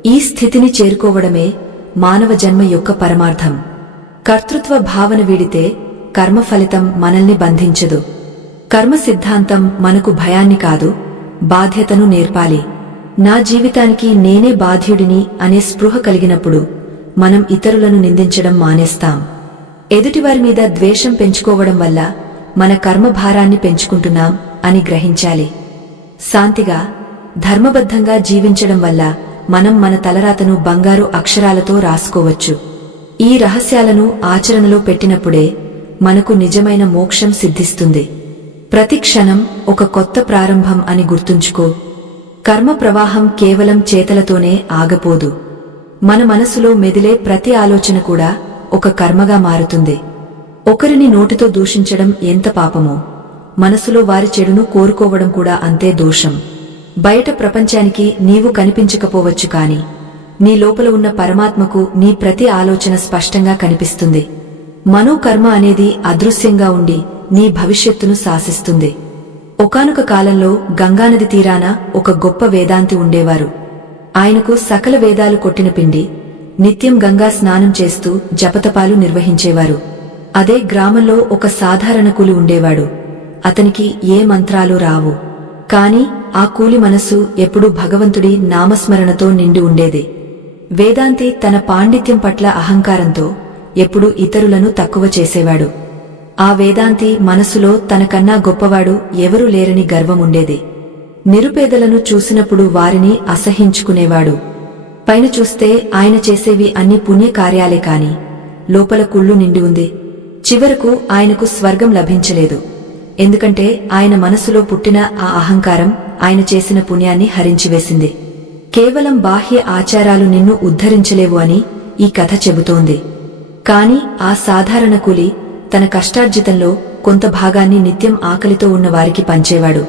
ఈ స్థితిని చేరుకోవడమే మానవ జన్మ యొక్క పరమార్థం. కర్తృత్వ భావన వీడితే కర్మ ఫలితం మనల్ని బంధించదు. కర్మ సిద్ధాంతం మనకు భయాన్ని కాదు, బాధ్యతను నేర్పాలి. నా జీవితానికి నేనే బాధ్యుడిని అనే స్పృహ కలిగినప్పుడు మనం ఇతరులను నిందించడం మానేస్తాం. ఎదుటివారి మీద ద్వేషం పెంచుకోవడం వల్ల మన కర్మభారాన్ని పెంచుకుంటున్నాం అని గ్రహించాలి. శాంతిగా, ధర్మబద్ధంగా జీవించడం వల్ల మనం మన తలరాతను బంగారు అక్షరాలతో రాసుకోవచ్చు. ఈ రహస్యాలను ఆచరణలో పెట్టినప్పుడే మనకు నిజమైన మోక్షం సిద్ధిస్తుంది. ప్రతి క్షణం ఒక కొత్త ప్రారంభం అని గుర్తుంచుకో. కర్మ ప్రవాహం కేవలం చేతలతోనే ఆగపోదు. మన మనసులో మెదిలే ప్రతి ఆలోచన కూడా ఒక కర్మగా మారుతుంది. ఒకరిని నోటితో దూషించడం ఎంత పాపమో, మనసులో వారి చెడును కోరుకోవడం కూడా అంతే దోషం. బయట ప్రపంచానికి నీవు కనిపించకపోవచ్చు కాని నీ లోపల ఉన్న పరమాత్మకు నీ ప్రతి ఆలోచన స్పష్టంగా కనిపిస్తుంది. మనోకర్మ అనేది అదృశ్యంగా ఉండి నీ భవిష్యత్తును శాసిస్తుంది. ఒకానొక కాలంలో గంగానది తీరాన ఒక గొప్ప వేదాంతి ఉండేవారు. ఆయనకు సకల వేదాలు కొట్టిన పిండి, నిత్యం గంగా స్నానం చేస్తూ జపతపాలు నిర్వహించేవారు. అదే గ్రామంలో ఒక సాధారణ కూలి ఉండేవాడు. అతనికి ఏ మంత్రాలు రావు, కాని ఆ కూలి మనస్సు ఎప్పుడూ భగవంతుడి నామస్మరణతో నిండి ఉండేది. వేదాంతి తన పాండిత్యం పట్ల అహంకారంతో ఎప్పుడూ ఇతరులను తక్కువ చేసేవాడు. ఆ వేదాంతి మనసులో తనకన్నా గొప్పవాడు ఎవరూ లేరని గర్వముండేది. నిరుపేదలను చూసినప్పుడు వారిని అసహించుకునేవాడు. పైన చూస్తే ఆయన చేసేవి అన్ని పుణ్యకార్యాలే కాని లోపల కుళ్ళు నిండి ఉంది. చివరకు ఆయనకు స్వర్గం లభించలేదు. ఎందుకంటే ఆయన మనసులో పుట్టిన ఆ అహంకారం ఆయన చేసిన పుణ్యాన్ని హరించివేసింది. కేవలం బాహ్య ఆచారాలు నిన్ను ఉద్ధరించలేవు అని ఈ కథ చెబుతోంది. కాని ఆ సాధారణ కూలి తన కష్టార్జితంలో కొంత భాగాన్ని నిత్యం ఆకలితో ఉన్న వారికి పంచేవాడు.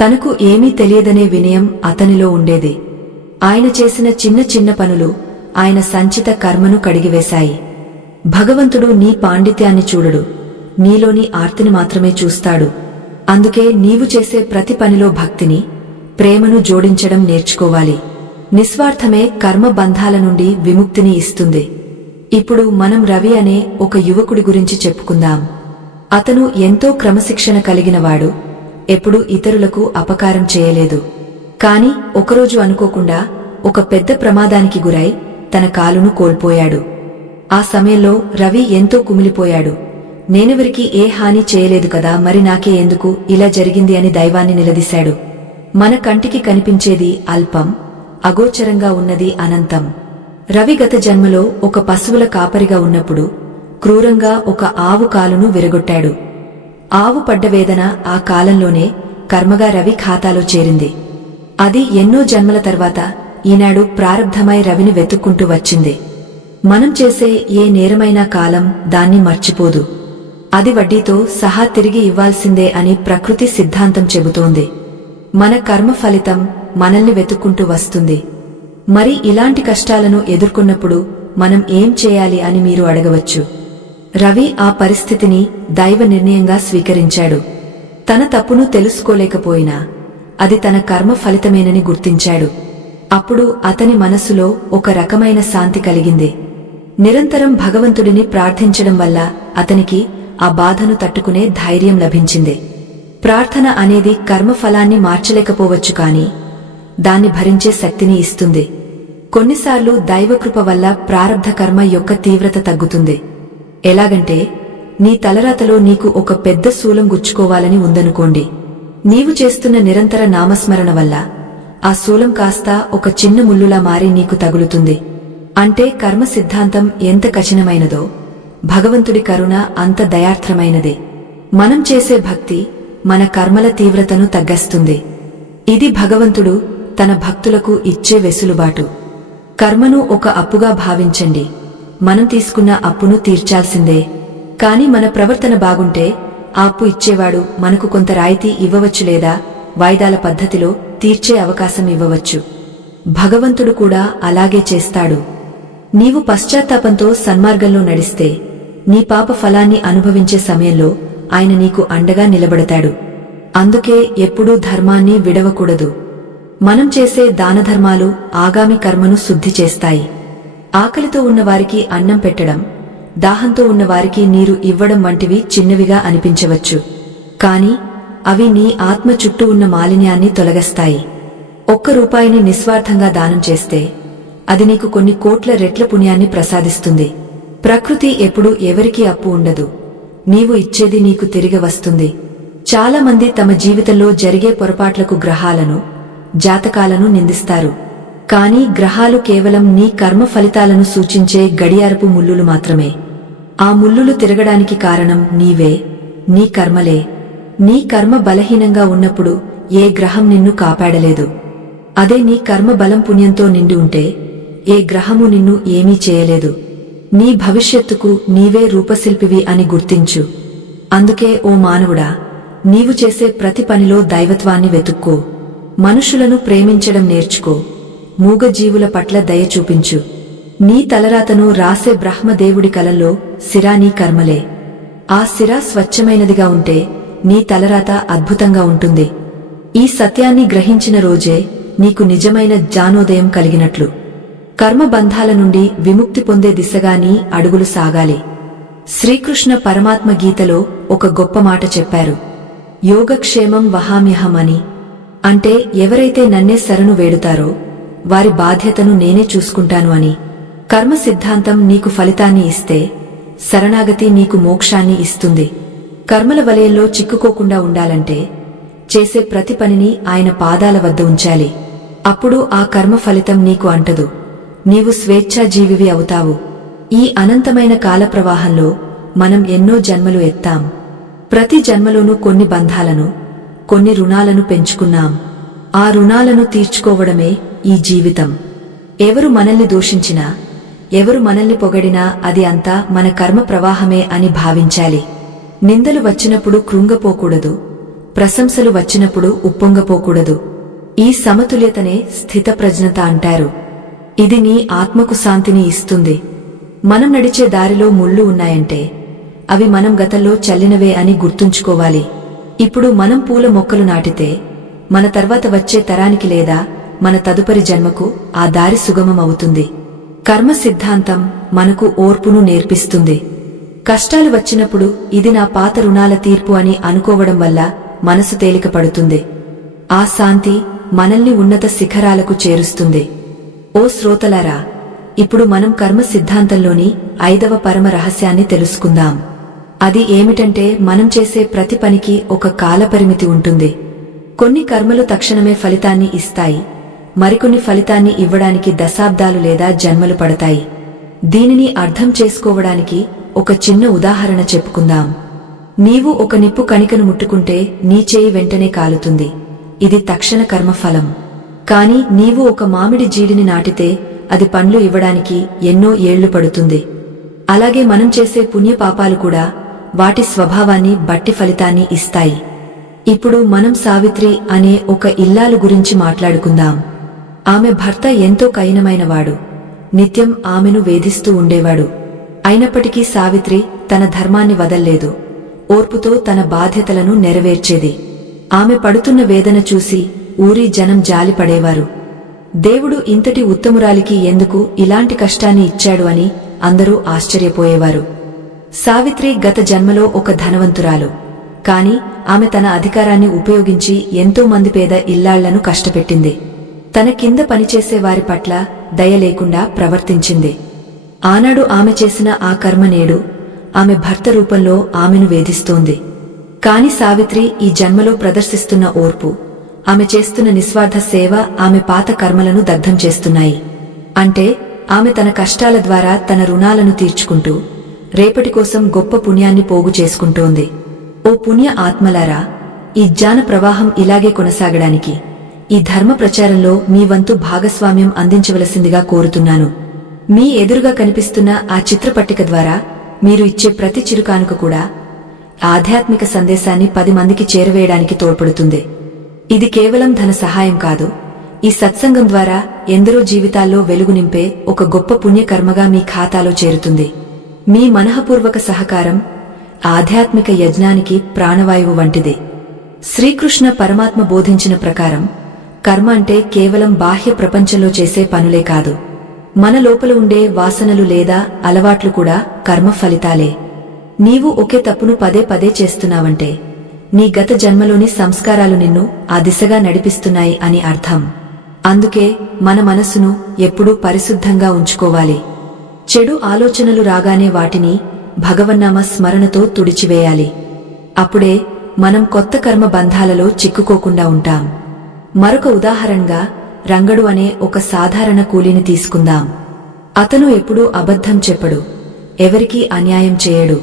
తనకు ఏమీ తెలియదనే వినయం అతనిలో ఉండేది. ఆయన చేసిన చిన్న చిన్న పనులు ఆయన సంచిత కర్మను కడిగివేశాయి. భగవంతుడు నీ పాండిత్యాన్ని చూడడు, నీలోని ఆర్తిని మాత్రమే చూస్తాడు. అందుకే నీవు చేసే ప్రతి పనిలో భక్తిని, ప్రేమను జోడించడం నేర్చుకోవాలి. నిస్వార్థమే కర్మ బంధాల నుండి విముక్తిని ఇస్తుంది. ఇప్పుడు మనం రవి అనే ఒక యువకుడి గురించి చెప్పుకుందాం. అతను ఎంతో క్రమశిక్షణ కలిగినవాడు, ఎప్పుడూ ఇతరులకు అపకారం చేయలేదు. కాని ఒకరోజు అనుకోకుండా ఒక పెద్ద ప్రమాదానికి గురై తన కాలును కోల్పోయాడు. ఆ సమయంలో రవి ఎంతో కుమిలిపోయాడు. నేనెవరికి ఏ హాని చేయలేదు కదా, మరి నాకే ఎందుకు ఇలా జరిగింది అని దైవాన్ని నిలదీశాడు. మన కంటికి కనిపించేది అల్పం, అగోచరంగా ఉన్నది అనంతం. రవి గత జన్మలో ఒక పశువుల కాపరిగా ఉన్నప్పుడు క్రూరంగా ఒక ఆవు కాలును విరగొట్టాడు. ఆవు పడ్డ వేదన ఆ కాలంలోనే కర్మగా రవి ఖాతాలో చేరింది. అది ఎన్నో జన్మల తర్వాత ఈనాడు ప్రారబ్ధమై రవిని వెతుక్కుంటూ వచ్చింది. మనం చేసే ఏ నేరమైనా కాలం దాన్ని మర్చిపోదు. అది వడ్డీతో సహా తిరిగి ఇవ్వాల్సిందే అని ప్రకృతి సిద్ధాంతం చెబుతోంది. మన కర్మ ఫలితం మనల్ని వెతుక్కుంటూ వస్తుంది. మరి ఇలాంటి కష్టాలను ఎదుర్కొన్నప్పుడు మనం ఏం చేయాలి అని మీరు అడగవచ్చు. రవి ఆ పరిస్థితిని దైవ నిర్ణయంగా స్వీకరించాడు. తన తప్పును తెలుసుకోలేకపోయినా అది తన కర్మ ఫలితమేనని గుర్తించాడు. అప్పుడు అతని మనసులో ఒక రకమైన శాంతి కలిగింది. నిరంతరం భగవంతుడిని ప్రార్థించడం వల్ల అతనికి ఆ బాధను తట్టుకునే ధైర్యం లభించింది. ప్రార్థన అనేది కర్మఫలాన్ని మార్చలేకపోవచ్చు కాని దాన్ని భరించే శక్తిని ఇస్తుంది. కొన్నిసార్లు దైవకృప వల్ల ప్రారబ్ధ కర్మ యొక్క తీవ్రత తగ్గుతుంది. ఎలాగంటే నీ తలరాతలో నీకు ఒక పెద్ద శూలం గుచ్చుకోవాలని ఉందనుకోండి. నీవు చేస్తున్న నిరంతర నామస్మరణ వల్ల ఆ శూలం కాస్త ఒక చిన్న ముల్లులా మారి నీకు తగులుతుంది. అంటే కర్మ సిద్ధాంతం ఎంత కఠినమైనదో భగవంతుడి కరుణ అంత దయార్థమైనది. మనం చేసే భక్తి మన కర్మల తీవ్రతను తగ్గస్తుంది. ఇది భగవంతుడు తన భక్తులకు ఇచ్చే వెసులుబాటు. కర్మను ఒక అప్పుగా భావించండి. మనం తీసుకున్న అప్పును తీర్చాల్సిందే. కాని మన ప్రవర్తన బాగుంటే ఆ అప్పు ఇచ్చేవాడు మనకు కొంత రాయితీ ఇవ్వవచ్చు, లేదా వాయిదాల పద్ధతిలో తీర్చే అవకాశం ఇవ్వవచ్చు. భగవంతుడు కూడా అలాగే చేస్తాడు. నీవు పశ్చాత్తాపంతో సన్మార్గంలో నడిస్తే నీ పాప ఫలాన్ని అనుభవించే సమయంలో ఆయన నీకు అండగా నిలబడతాడు. అందుకే ఎప్పుడూ ధర్మాన్ని విడవకూడదు. మనం చేసే దానధర్మాలు ఆగామి కర్మను శుద్ధి చేస్తాయి. ఆకలితో ఉన్నవారికి అన్నం పెట్టడం, దాహంతో ఉన్నవారికి నీరు ఇవ్వడం వంటివి చిన్నవిగా అనిపించవచ్చు. కాని అవి నీ ఆత్మ చుట్టూ ఉన్న మాలిన్యాన్ని తొలగస్తాయి. ₹1 నిస్వార్థంగా దానం చేస్తే అది నీకు కొన్ని కోట్ల రెట్ల పుణ్యాన్ని ప్రసాదిస్తుంది. ప్రకృతి ఎప్పుడూ ఎవరికీ అప్పు ఉండదు. నీవు ఇచ్చేది నీకు తిరిగి వస్తుంది. చాలా మంది తమ జీవితంలో జరిగే పొరపాట్లకు గ్రహాలను, జాతకాలను నిందిస్తారు. కాని గ్రహాలు కేవలం నీ కర్మ ఫలితాలను సూచించే గడియారపు ముల్లులు మాత్రమే. ఆ ముల్లులు తిరగడానికి కారణం నీవే, నీ కర్మలే. నీ కర్మ బలహీనంగా ఉన్నప్పుడు ఏ గ్రహం నిన్ను కాపాడలేదు. అదే నీ కర్మ బలం పుణ్యంతో నిండి ఉంటే ఏ గ్రహము నిన్ను ఏమీ చేయలేదు. నీ భవిష్యత్తుకు నీవే రూపశిల్పివి అని గుర్తించు. అందుకే ఓ మానవుడా, నీవు చేసే ప్రతి పనిలో దైవత్వాన్ని వెతుక్కో. మనుషులను ప్రేమించడం నేర్చుకో. మూగజీవుల పట్ల దయ చూపించు. నీ తలరాతను రాసే బ్రహ్మదేవుడి కలంలో సిరా నీ కర్మలే. ఆ సిరా స్వచ్ఛమైనదిగా ఉంటే నీ తలరాత అద్భుతంగా ఉంటుంది. ఈ సత్యాన్ని గ్రహించిన రోజే నీకు నిజమైన జ్ఞానోదయం కలిగినట్లు. కర్మబంధాల నుండి విముక్తి పొందే దిశగా నీ అడుగులు సాగాలి. శ్రీకృష్ణ పరమాత్మ గీతలో ఒక గొప్ప మాట చెప్పారు. యోగక్షేమం వహామ్యహం అని. అంటే ఎవరైతే నన్నే శరణు వేడుతారో వారి బాధ్యతను నేనే చూసుకుంటాను అని. కర్మ సిద్ధాంతం నీకు ఫలితాన్ని ఇస్తే శరణాగతి నీకు మోక్షాన్ని ఇస్తుంది. కర్మల వలయంలో చిక్కుకోకుండా ఉండాలంటే చేసే ప్రతి పనిని ఆయన పాదాల వద్ద ఉంచాలి. అప్పుడు ఆ కర్మ ఫలితం నీకు అంటదు. నీవు స్వేచ్ఛాజీవివి అవుతావు. ఈ అనంతమైన కాల ప్రవాహంలో మనం ఎన్నో జన్మలు ఎత్తాం. ప్రతి జన్మలోనూ కొన్ని బంధాలను, కొన్ని రుణాలను పెంచుకున్నాం. ఆ రుణాలను తీర్చుకోవడమే ఈ జీవితం. ఎవరు మనల్ని దూషించినా, ఎవరు మనల్ని పొగడినా అది అంతా మన కర్మ ప్రవాహమే అని భావించాలి. నిందలు వచ్చినప్పుడు కృంగపోకూడదు. ప్రశంసలు వచ్చినప్పుడు ఉప్పొంగపోకూడదు. ఈ సమతుల్యతనే స్థితప్రజ్ఞత అంటారు. ఇది నీ ఆత్మకు శాంతిని ఇస్తుంది. మనం నడిచే దారిలో ముళ్ళు ఉన్నాయంటే అవి మనం గతంలో చల్లినవే అని గుర్తుంచుకోవాలి. ఇప్పుడు మనం పూల మొక్కలు నాటితే మన తర్వాత వచ్చే తరానికి లేదా మన తదుపరి జన్మకు ఆ దారి సుగమం అవుతుంది. కర్మ సిద్ధాంతం మనకు ఓర్పును నేర్పిస్తుంది. కష్టాలు వచ్చినప్పుడు ఇది నా పాత రుణాల తీర్పు అని అనుకోవడం వల్ల మనసు తేలిక పడుతుంది. ఆ శాంతి మనల్ని ఉన్నత శిఖరాలకు చేరుస్తుంది. ఓ శ్రోతలారా, ఇప్పుడు మనం కర్మ సిద్ధాంతంలోని 5వ పరమ రహస్యాన్ని తెలుసుకుందాం. అది ఏమిటంటే మనం చేసే ప్రతి పనికి ఒక కాలపరిమితి ఉంటుంది. కొన్ని కర్మలు తక్షణమే ఫలితాన్ని ఇస్తాయి. మరికొన్ని ఫలితాన్ని ఇవ్వడానికి దశాబ్దాలు లేదా జన్మలు పడతాయి. దీనిని అర్థం చేసుకోవడానికి ఒక చిన్న ఉదాహరణ చెప్పుకుందాం. నీవు ఒక నిప్పు కణికను ముట్టుకుంటే నీ చేయి వెంటనే కాలుతుంది. ఇది తక్షణ కర్మఫలం. కాని నీవు ఒక మామిడి జీడిని నాటితే అది పండ్లు ఇవ్వడానికి ఎన్నో ఏళ్లు పడుతుంది. అలాగే మనం చేసే పుణ్యపాపాలు కూడా వాటి స్వభావాన్ని బట్టి ఫలితాన్ని ఇస్తాయి. ఇప్పుడు మనం సావిత్రి అనే ఒక ఇల్లాలు గురించి మాట్లాడుకుందాం. ఆమె భర్త ఎంతో కఠినమైనవాడు. నిత్యం ఆమెను వేధిస్తూ ఉండేవాడు. అయినప్పటికీ సావిత్రి తన ధర్మాన్ని వదల్లేదు. ఓర్పుతో తన బాధ్యతలను నెరవేర్చేది. ఆమె పడుతున్న వేదన చూసి ఊరి జనం జాలిపడేవారు. దేవుడు ఇంతటి ఉత్తమురాలికి ఎందుకు ఇలాంటి కష్టాన్ని ఇచ్చాడు అని అందరూ ఆశ్చర్యపోయేవారు. సావిత్రి గత జన్మలో ఒక ధనవంతురాలు. కాని ఆమె తన అధికారాన్ని ఉపయోగించి ఎంతో మంది పేద ఇల్లాళ్లను కష్టపెట్టింది. తన కింద పనిచేసే వారి పట్ల దయ లేకుండా ప్రవర్తించింది. ఆనాడు ఆమె చేసిన ఆ కర్మ నేడు ఆమె భర్త రూపంలో ఆమెను వేధిస్తోంది. కాని సావిత్రి ఈ జన్మలో ప్రదర్శిస్తున్న ఓర్పు, ఆమె చేస్తున్న నిస్వార్థ సేవ ఆమె పాత కర్మలను దగ్ధం చేస్తున్నాయి. అంటే ఆమె తన కష్టాల ద్వారా తన రుణాలను తీర్చుకుంటూ రేపటి కోసం గొప్ప పుణ్యాన్ని పోగు చేసుకుంటోంది. ఓ పుణ్య ఆత్మలారా, ఈ జ్ఞాన ప్రవాహం ఇలాగే కొనసాగడానికి ఈ ధర్మ ప్రచారంలో మీ వంతు భాగస్వామ్యం అందించవలసిందిగా కోరుతున్నాను. మీ ఎదురుగా కనిపిస్తున్న ఆ చిత్రపట్టిక ద్వారా మీరు ఇచ్చే ప్రతి చిరుకానుక కూడా ఆధ్యాత్మిక సందేశాన్ని 10 మందికి చేరవేయడానికి తోడ్పడుతుంది. ఇది కేవలం ధన సహాయం కాదు. ఈ సత్సంగం ద్వారా ఎందరో జీవితాల్లో వెలుగు నింపే ఒక గొప్ప పుణ్యకర్మగా మీ ఖాతాలో చేరుతుంది. మీ మనఃపూర్వక సహకారం ఆధ్యాత్మిక యజ్ఞానికి ప్రాణవాయువు వంటిది. శ్రీకృష్ణ పరమాత్మ బోధించిన ప్రకారం కర్మ అంటే కేవలం బాహ్య ప్రపంచంలో చేసే పనులే కాదు. మన లోపల ఉండే వాసనలు లేదా అలవాట్లు కూడా కర్మ ఫలితాలే. నీవు ఒకే తప్పును పదే పదే చేస్తున్నావంటే నీ గత జన్మలోని సంస్కారాలు నిన్ను ఆ దిశగా నడిపిస్తున్నాయి అని అర్థం. అందుకే మన మనసును ఎప్పుడూ పరిశుద్ధంగా ఉంచుకోవాలి. చెడు ఆలోచనలు రాగానే వాటిని భగవన్నామ స్మరణతో తుడిచివేయాలి. అప్పుడే మనం కొత్త కర్మ బంధాలలో చిక్కుకోకుండా ఉంటాం. మరొక ఉదాహరణగా రంగడు అనే ఒక సాధారణ కూలీని తీసుకుందాం. అతను ఎప్పుడూ అబద్ధం చెప్పడు, ఎవరికీ అన్యాయం చేయడు.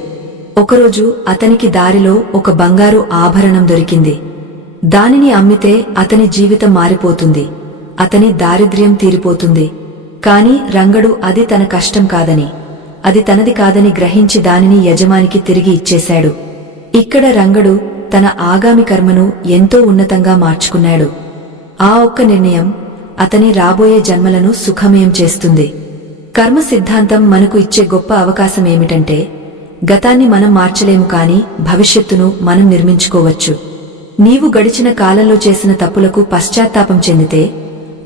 ఒకరోజు అతనికి దారిలో ఒక బంగారు ఆభరణం దొరికింది. దానిని అమ్మితే అతని జీవితం మారిపోతుంది, అతని దారిద్ర్యం తీరిపోతుంది. కాని రంగడు అది తన కష్టం కాదని, అది తనది కాదని గ్రహించి దానిని యజమానికి తిరిగి ఇచ్చేశాడు. ఇక్కడ రంగడు తన ఆగామి కర్మను ఎంతో ఉన్నతంగా మార్చుకున్నాడు. ఆ ఒక్క నిర్ణయం అతని రాబోయే జన్మలను సుఖమయం చేస్తుంది. కర్మ సిద్ధాంతం మనకు ఇచ్చే గొప్ప అవకాశమేమిటంటే, గతాన్ని మనం మార్చలేము కాని భవిష్యత్తును మనం నిర్మించుకోవచ్చు. నీవు గడిచిన కాలంలో చేసిన తప్పులకు పశ్చాత్తాపం చెందితే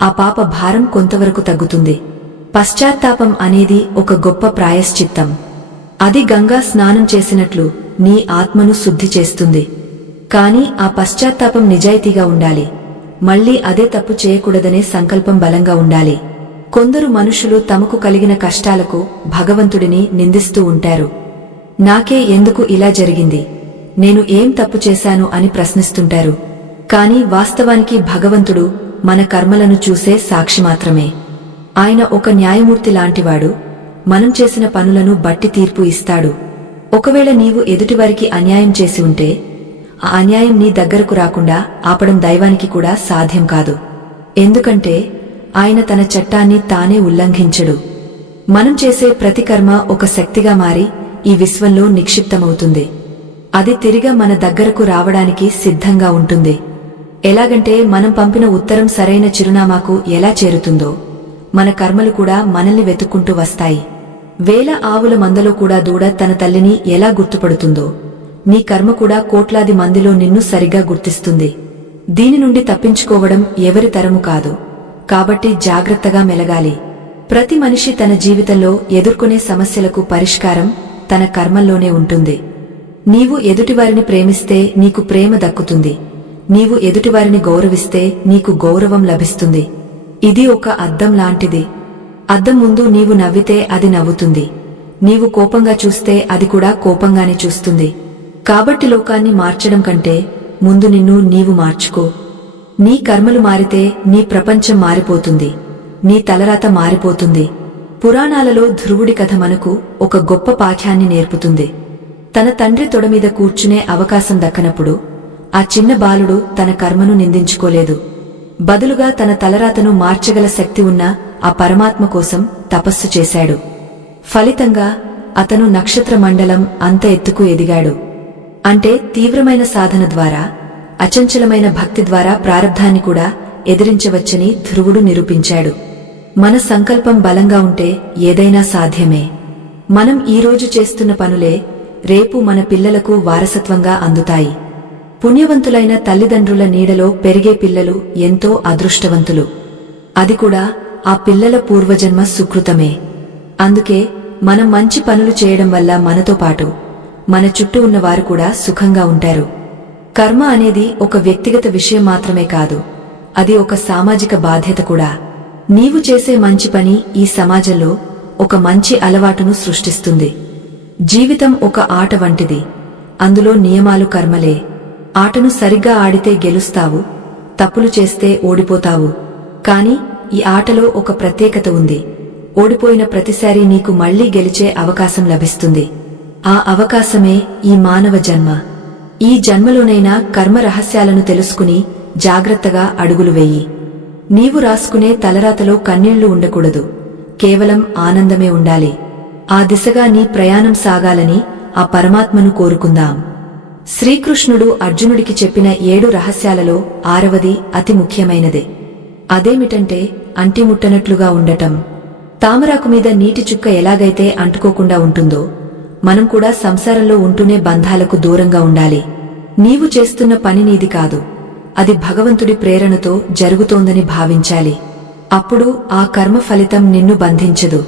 ఆ పాప భారం కొంతవరకు తగ్గుతుంది. పశ్చాత్తాపం అనేది ఒక గొప్ప ప్రాయశ్చిత్తం. అది గంగా స్నానం చేసినట్లు నీ ఆత్మను శుద్ధి చేస్తుంది. కాని ఆ పశ్చాత్తాపం నిజాయితీగా ఉండాలి. మళ్లీ అదే తప్పు చేయకూడదనే సంకల్పం బలంగా ఉండాలి. కొందరు మనుషులు తమకు కలిగిన కష్టాలకు భగవంతుడిని నిందిస్తూ ఉంటారు. నాకే ఎందుకు ఇలా జరిగింది, నేను ఏం తప్పు చేశాను అని ప్రశ్నిస్తుంటారు. కాని వాస్తవానికి భగవంతుడు మన కర్మలను చూసే సాక్షి మాత్రమే. ఆయన ఒక న్యాయమూర్తి లాంటివాడు. మనం చేసిన పనులను బట్టి తీర్పు ఇస్తాడు. ఒకవేళ నీవు ఎదుటివారికి అన్యాయం చేసి ఉంటే ఆ అన్యాయం నీ దగ్గరకు రాకుండా ఆపడం దైవానికి కూడా సాధ్యం కాదు. ఎందుకంటే ఆయన తన చట్టాన్ని తానే ఉల్లంఘించడు. మనం చేసే ప్రతి కర్మ ఒక శక్తిగా మారి ఈ విశ్వంలో నిక్షిప్తమవుతుంది. అది తిరిగా మన దగ్గరకు రావడానికి సిద్ధంగా ఉంటుంది. ఎలాగంటే మనం పంపిన ఉత్తరం సరైన చిరునామాకు ఎలా చేరుతుందో మన కర్మలు కూడా మనల్ని వెతుక్కుంటూ వస్తాయి. వేల ఆవుల మందలో కూడా దూడ తన తల్లిని ఎలా గుర్తుపడుతుందో నీ కర్మ కూడా కోట్లాది మందిలో నిన్ను సరిగా గుర్తిస్తుంది. దీని నుండి తప్పించుకోవడం ఎవరి తరము కాదు. కాబట్టి జాగ్రత్తగా మెలగాలి. ప్రతి మనిషి తన జీవితంలో ఎదుర్కొనే సమస్యలకు పరిష్కారం తన కర్మల్లోనే ఉంటుంది. నీవు ఎదుటివారిని ప్రేమిస్తే నీకు ప్రేమ దక్కుతుంది. నీవు ఎదుటివారిని గౌరవిస్తే నీకు గౌరవం లభిస్తుంది. ఇది ఒక అద్దం లాంటిది. అద్దం ముందు నీవు నవ్వితే అది నవ్వుతుంది. నీవు కోపంగా చూస్తే అది కూడా కోపంగానే చూస్తుంది. కాబట్టి లోకాన్ని మార్చడం కంటే ముందు నిన్ను నీవు మార్చుకో. నీ కర్మలు మారితే నీ ప్రపంచం మారిపోతుంది, నీ తలరాత మారిపోతుంది. పురాణాలలో ధ్రువుడి కథ మనకు ఒక గొప్ప పాఠ్యాన్ని నేర్పుతుంది. తన తండ్రి తొడమీద కూర్చునే అవకాశం దక్కనప్పుడు ఆ చిన్న బాలుడు తన కర్మను నిందించుకోలేదు. బదులుగా తన తలరాతను మార్చగల శక్తి ఉన్న ఆ పరమాత్మ కోసం తపస్సు చేశాడు. ఫలితంగా అతను నక్షత్ర మండలం అంత ఎత్తుకు ఎదిగాడు. అంటే తీవ్రమైన సాధన ద్వారా, అచంచలమైన భక్తి ద్వారా ప్రారబ్ధాన్ని కూడా ఎదిరించవచ్చని ధ్రువుడు నిరూపించాడు. మన సంకల్పం బలంగా ఉంటే ఏదైనా సాధ్యమే. మనం ఈరోజు చేస్తున్న పనులే రేపు మన పిల్లలకు వారసత్వంగా అందుతాయి. పుణ్యవంతులైన తల్లిదండ్రుల నీడలో పెరిగే పిల్లలు ఎంతో అదృష్టవంతులు. అది కూడా ఆ పిల్లల పూర్వజన్మ సుకృతమే. అందుకే మనం మంచి పనులు చేయడం వల్ల మనతో పాటు మన చుట్టూ ఉన్నవారు కూడా సుఖంగా ఉంటారు. కర్మ అనేది ఒక వ్యక్తిగత విషయం మాత్రమే కాదు, అది ఒక సామాజిక బాధ్యత కూడా. నీవు చేసే మంచి పని ఈ సమాజంలో ఒక మంచి అలవాటును సృష్టిస్తుంది. జీవితం ఒక ఆట వంటిది. అందులో నియమాలు కర్మలే. ఆటను సరిగ్గా ఆడితే గెలుస్తావు, తప్పులు చేస్తే ఓడిపోతావు. కాని ఈ ఆటలో ఒక ప్రత్యేకత ఉంది. ఓడిపోయిన ప్రతిసారి నీకు మళ్లీ గెలిచే అవకాశం లభిస్తుంది. ఆ అవకాశమే ఈ మానవ జన్మ. ఈ జన్మలోనైనా కర్మ రహస్యాలను తెలుసుకుని జాగ్రత్తగా అడుగులు వెయ్యి. నీవు రాసుకునే తలరాతలో కన్నీళ్లు ఉండకూడదు, కేవలం ఆనందమే ఉండాలి. ఆ దిశగా నీ ప్రయాణం సాగాలని ఆ పరమాత్మను కోరుకుందాం. శ్రీకృష్ణుడు అర్జునుడికి చెప్పిన 7 రహస్యాలలో 6వది అతి ముఖ్యమైనదే. అదేమిటంటే అంటిముట్టనట్లుగా ఉండటం. తామరాకు మీద నీటి చుక్క ఎలాగైతే అంటుకోకుండా ఉంటుందో, మనం కూడా సంసారంలో ఉంటూనే బంధాలకు దూరంగా ఉండాలి. నీవు చేస్తున్న పని నీది కాదు, అది భగవంతుడి ప్రేరణతో జరుగుతోందని భావించాలి. అప్పుడు ఆ కర్మ ఫలితం నిన్ను బంధించదు.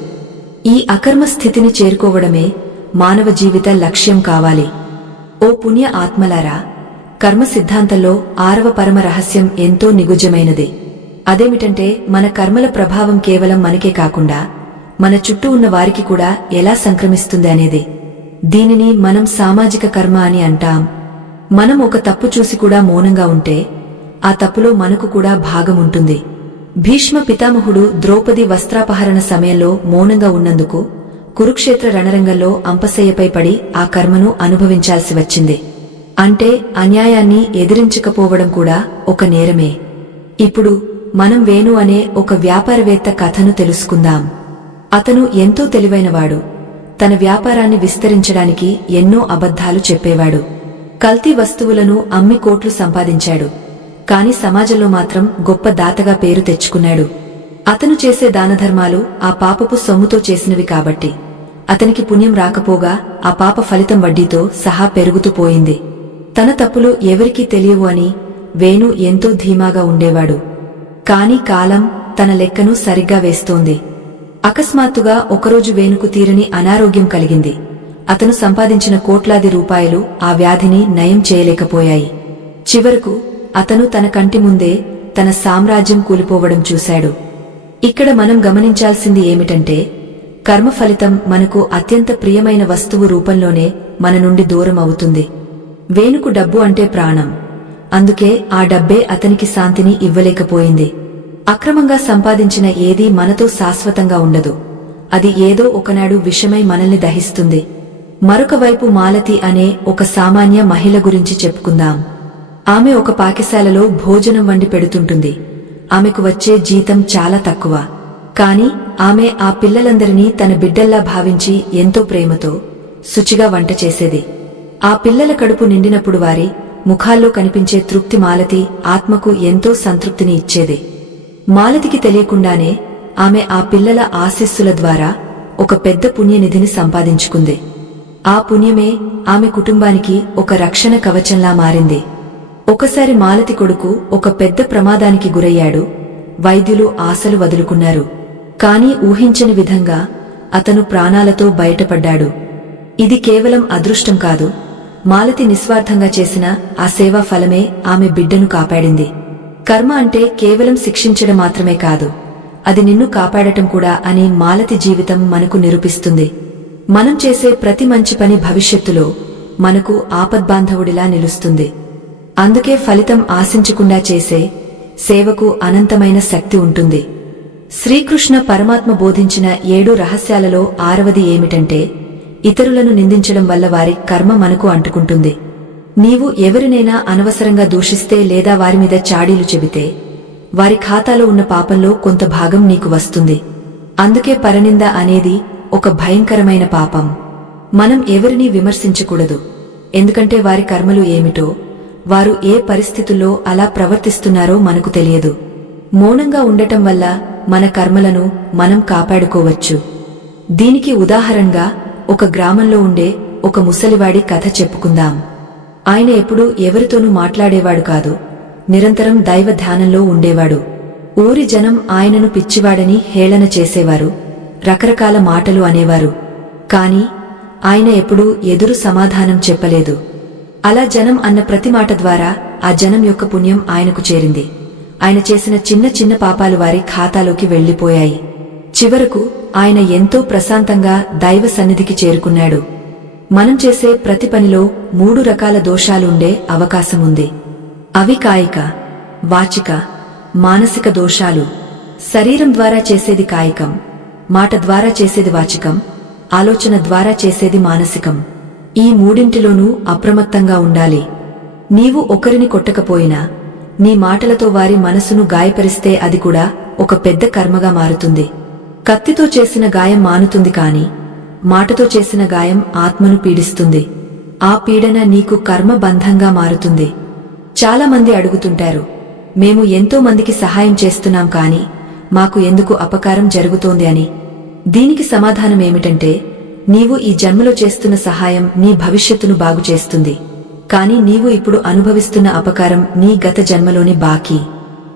ఈ అకర్మ స్థితిని చేరుకోవడమే మానవ జీవిత లక్ష్యం కావాలి. ఓ పుణ్య ఆత్మలారా, కర్మ సిద్ధాంతంలో 6వ పరమ రహస్యం ఎంతో నిగుజ్జమైనది. అదేమిటంటే మన కర్మల ప్రభావం కేవలం మనకే కాకుండా మన చుట్టూ ఉన్న వారికి కూడా ఎలా సంక్రమిస్తుంది అనేది. దీనిని మనం సామాజిక కర్మ అని అంటాం. మనం ఒక తప్పు చూసి కూడా మౌనంగా ఉంటే ఆ తప్పులో మనకు కూడా భాగముంటుంది. భీష్మ పితామహుడు ద్రౌపది వస్త్రాపహరణ సమయంలో మౌనంగా ఉన్నందుకు కురుక్షేత్ర రణరంగంలో అంపశయ్యపై పడి ఆ కర్మను అనుభవించాల్సి వచ్చింది. అంటే అన్యాయాన్ని ఎదిరించకపోవడం కూడా ఒక నేరమే. ఇప్పుడు మనం వేణు అనే ఒక వ్యాపారవేత్త కథను తెలుసుకుందాం. అతను ఎంతో తెలివైనవాడు. తన వ్యాపారాన్ని విస్తరించడానికి ఎన్నో అబద్ధాలు చెప్పేవాడు. కల్తీ వస్తువులను అమ్మి కోట్లు సంపాదించాడు. కాని సమాజంలో మాత్రం గొప్ప దాతగా పేరు తెచ్చుకున్నాడు. అతను చేసే దానధర్మాలు ఆ పాపపు సొమ్ముతో చేసినవి కాబట్టి అతనికి పుణ్యం రాకపోగా ఆ పాప ఫలితం వడ్డీతో సహా పెరుగుతూ పోయింది. తన తప్పులు ఎవరికీ తెలియవు అని వేణు ఎంతో ధీమాగా ఉండేవాడు. కాని కాలం తన లెక్కను సరిగ్గా వేస్తోంది. అకస్మాత్తుగా ఒకరోజు వేణుకు తీరని అనారోగ్యం కలిగింది. అతను సంపాదించిన కోట్లాది రూపాయలు ఆ వ్యాధిని నయం చేయలేకపోయాయి. చివరకు అతను తన కంటి ముందే తన సామ్రాజ్యం కూలిపోవడం చూశాడు. ఇక్కడ మనం గమనించాల్సింది ఏమిటంటే, కర్మ ఫలితం మనకు అత్యంత ప్రియమైన వస్తువు రూపంలోనే మన నుండి దూరం అవుతుంది. వేణుకు డబ్బు అంటే ప్రాణం. అందుకే ఆ డబ్బే అతనికి శాంతిని ఇవ్వలేకపోయింది. అక్రమంగా సంపాదించిన ఏదీ మనతో శాశ్వతంగా ఉండదు. అది ఏదో ఒకనాడు విషమై మనల్ని దహిస్తుంది. మరొక వైపు మాలతి అనే ఒక సామాన్య మహిళ గురించి చెప్పుకుందాం. ఆమె ఒక పాకశాలలో భోజనం వండి పెడుతుంటుంది. ఆమెకు వచ్చే జీతం చాలా తక్కువ. కాని ఆమె ఆ పిల్లలందరినీ తన బిడ్డల్లా భావించి ఎంతో ప్రేమతో శుచిగా వంట చేసేది. ఆ పిల్లల కడుపు నిండినప్పుడు వారి ముఖాల్లో కనిపించే తృప్తి మాలతి ఆత్మకు ఎంతో సంతృప్తిని ఇచ్చేది. మాలతికి తెలియకుండానే ఆమె ఆ పిల్లల ఆశీస్సుల ద్వారా ఒక పెద్ద పుణ్యనిధిని సంపాదించుకుంది. ఆ పుణ్యమే ఆమె కుటుంబానికి ఒక రక్షణ కవచంలా మారింది. ఒకసారి మాలతి కొడుకు ఒక పెద్ద ప్రమాదానికి గురయ్యాడు. వైద్యులు ఆశలు వదులుకున్నారు. కాని ఊహించని విధంగా అతను ప్రాణాలతో బయటపడ్డాడు. ఇది కేవలం అదృష్టం కాదు, మాలతి నిస్వార్థంగా చేసిన ఆ సేవా ఫలమే ఆమె బిడ్డను కాపాడింది. కర్మ అంటే కేవలం శిక్షించడం మాత్రమే కాదు, అది నిన్ను కాపాడటం కూడా అని మాలతి జీవితం మనకు నిరూపిస్తుంది. మనం చేసే ప్రతి మంచి పని భవిష్యత్తులో మనకు ఆపద్బాంధవుడిలా నిలుస్తుంది. అందుకే ఫలితం ఆశించకుండా చేసే సేవకు అనంతమైన శక్తి ఉంటుంది. శ్రీకృష్ణ పరమాత్మ బోధించిన 7 రహస్యాలలో 6వది ఏమిటంటే, ఇతరులను నిందించడం వల్ల వారి కర్మ మనకు అంటుకుంటుంది. నీవు ఎవరినైనా అనవసరంగా దూషిస్తే లేదా వారిమీద చాడీలు చెబితే వారి ఖాతాలో ఉన్న పాపంలో కొంత భాగం నీకు వస్తుంది. అందుకే పరనింద అనేది ఒక భయంకరమైన పాపం. మనం ఎవరినీ విమర్శించకూడదు, ఎందుకంటే వారి కర్మలు ఏమిటో, వారు ఏ పరిస్థితుల్లో అలా ప్రవర్తిస్తున్నారో మనకు తెలియదు. మౌనంగా ఉండటం వల్ల మన కర్మలను మనం కాపాడుకోవచ్చు. దీనికి ఉదాహరణగా ఒక గ్రామంలో ఉండే ఒక ముసలివాడి కథ చెప్పుకుందాం. ఆయన ఎప్పుడూ ఎవరితోనూ మాట్లాడేవాడు కాదు, నిరంతరం దైవ ధ్యానంలో ఉండేవాడు. ఊరి జనం ఆయనను పిచ్చివాడని హేళన చేసేవారు, రకరకాల మాటలు అనేవారు. కాని ఆయన ఎప్పుడూ ఎదురు సమాధానం చెప్పలేదు. అలా జనం అన్న ప్రతి మాట ద్వారా ఆ జనం యొక్క పుణ్యం ఆయనకు చేరింది. ఆయన చేసిన చిన్న చిన్న పాపాలు వారి ఖాతాలోకి వెళ్లిపోయాయి. చివరకు ఆయన ఎంతో ప్రశాంతంగా దైవ సన్నిధికి చేరుకున్నాడు. మనం చేసే ప్రతి పనిలో 3 రకాల దోషాలుండే అవకాశముంది. అవి కాయిక, వాచిక, మానసిక దోషాలు. శరీరం ద్వారా చేసేది కాయికం, మాట ద్వారా చేసేది వాచికం, ఆలోచన ద్వారా చేసేది మానసికం. ఈ మూడింటిలోనూ అప్రమత్తంగా ఉండాలి. నీవు ఒకరిని కొట్టకపోయినా నీ మాటలతో వారి మనసును గాయపరిస్తే అది కూడా ఒక పెద్ద కర్మగా మారుతుంది. కత్తితో చేసిన గాయం మానుతుంది కాని మాటతో చేసిన గాయం ఆత్మను పీడిస్తుంది. ఆ పీడన నీకు కర్మబంధంగా మారుతుంది. చాలా మంది అడుగుతుంటారు, మేము ఎంతో మందికి సహాయం చేస్తున్నాం కాని మాకు ఎందుకు అపకారం జరుగుతోంది అని. దీనికి సమాధానమేమిటంటే, నీవు ఈ జన్మలో చేస్తున్న సహాయం నీ భవిష్యత్తును బాగుచేస్తుంది, కాని నీవు ఇప్పుడు అనుభవిస్తున్న అపకారం నీ గత జన్మలోని బాకీ.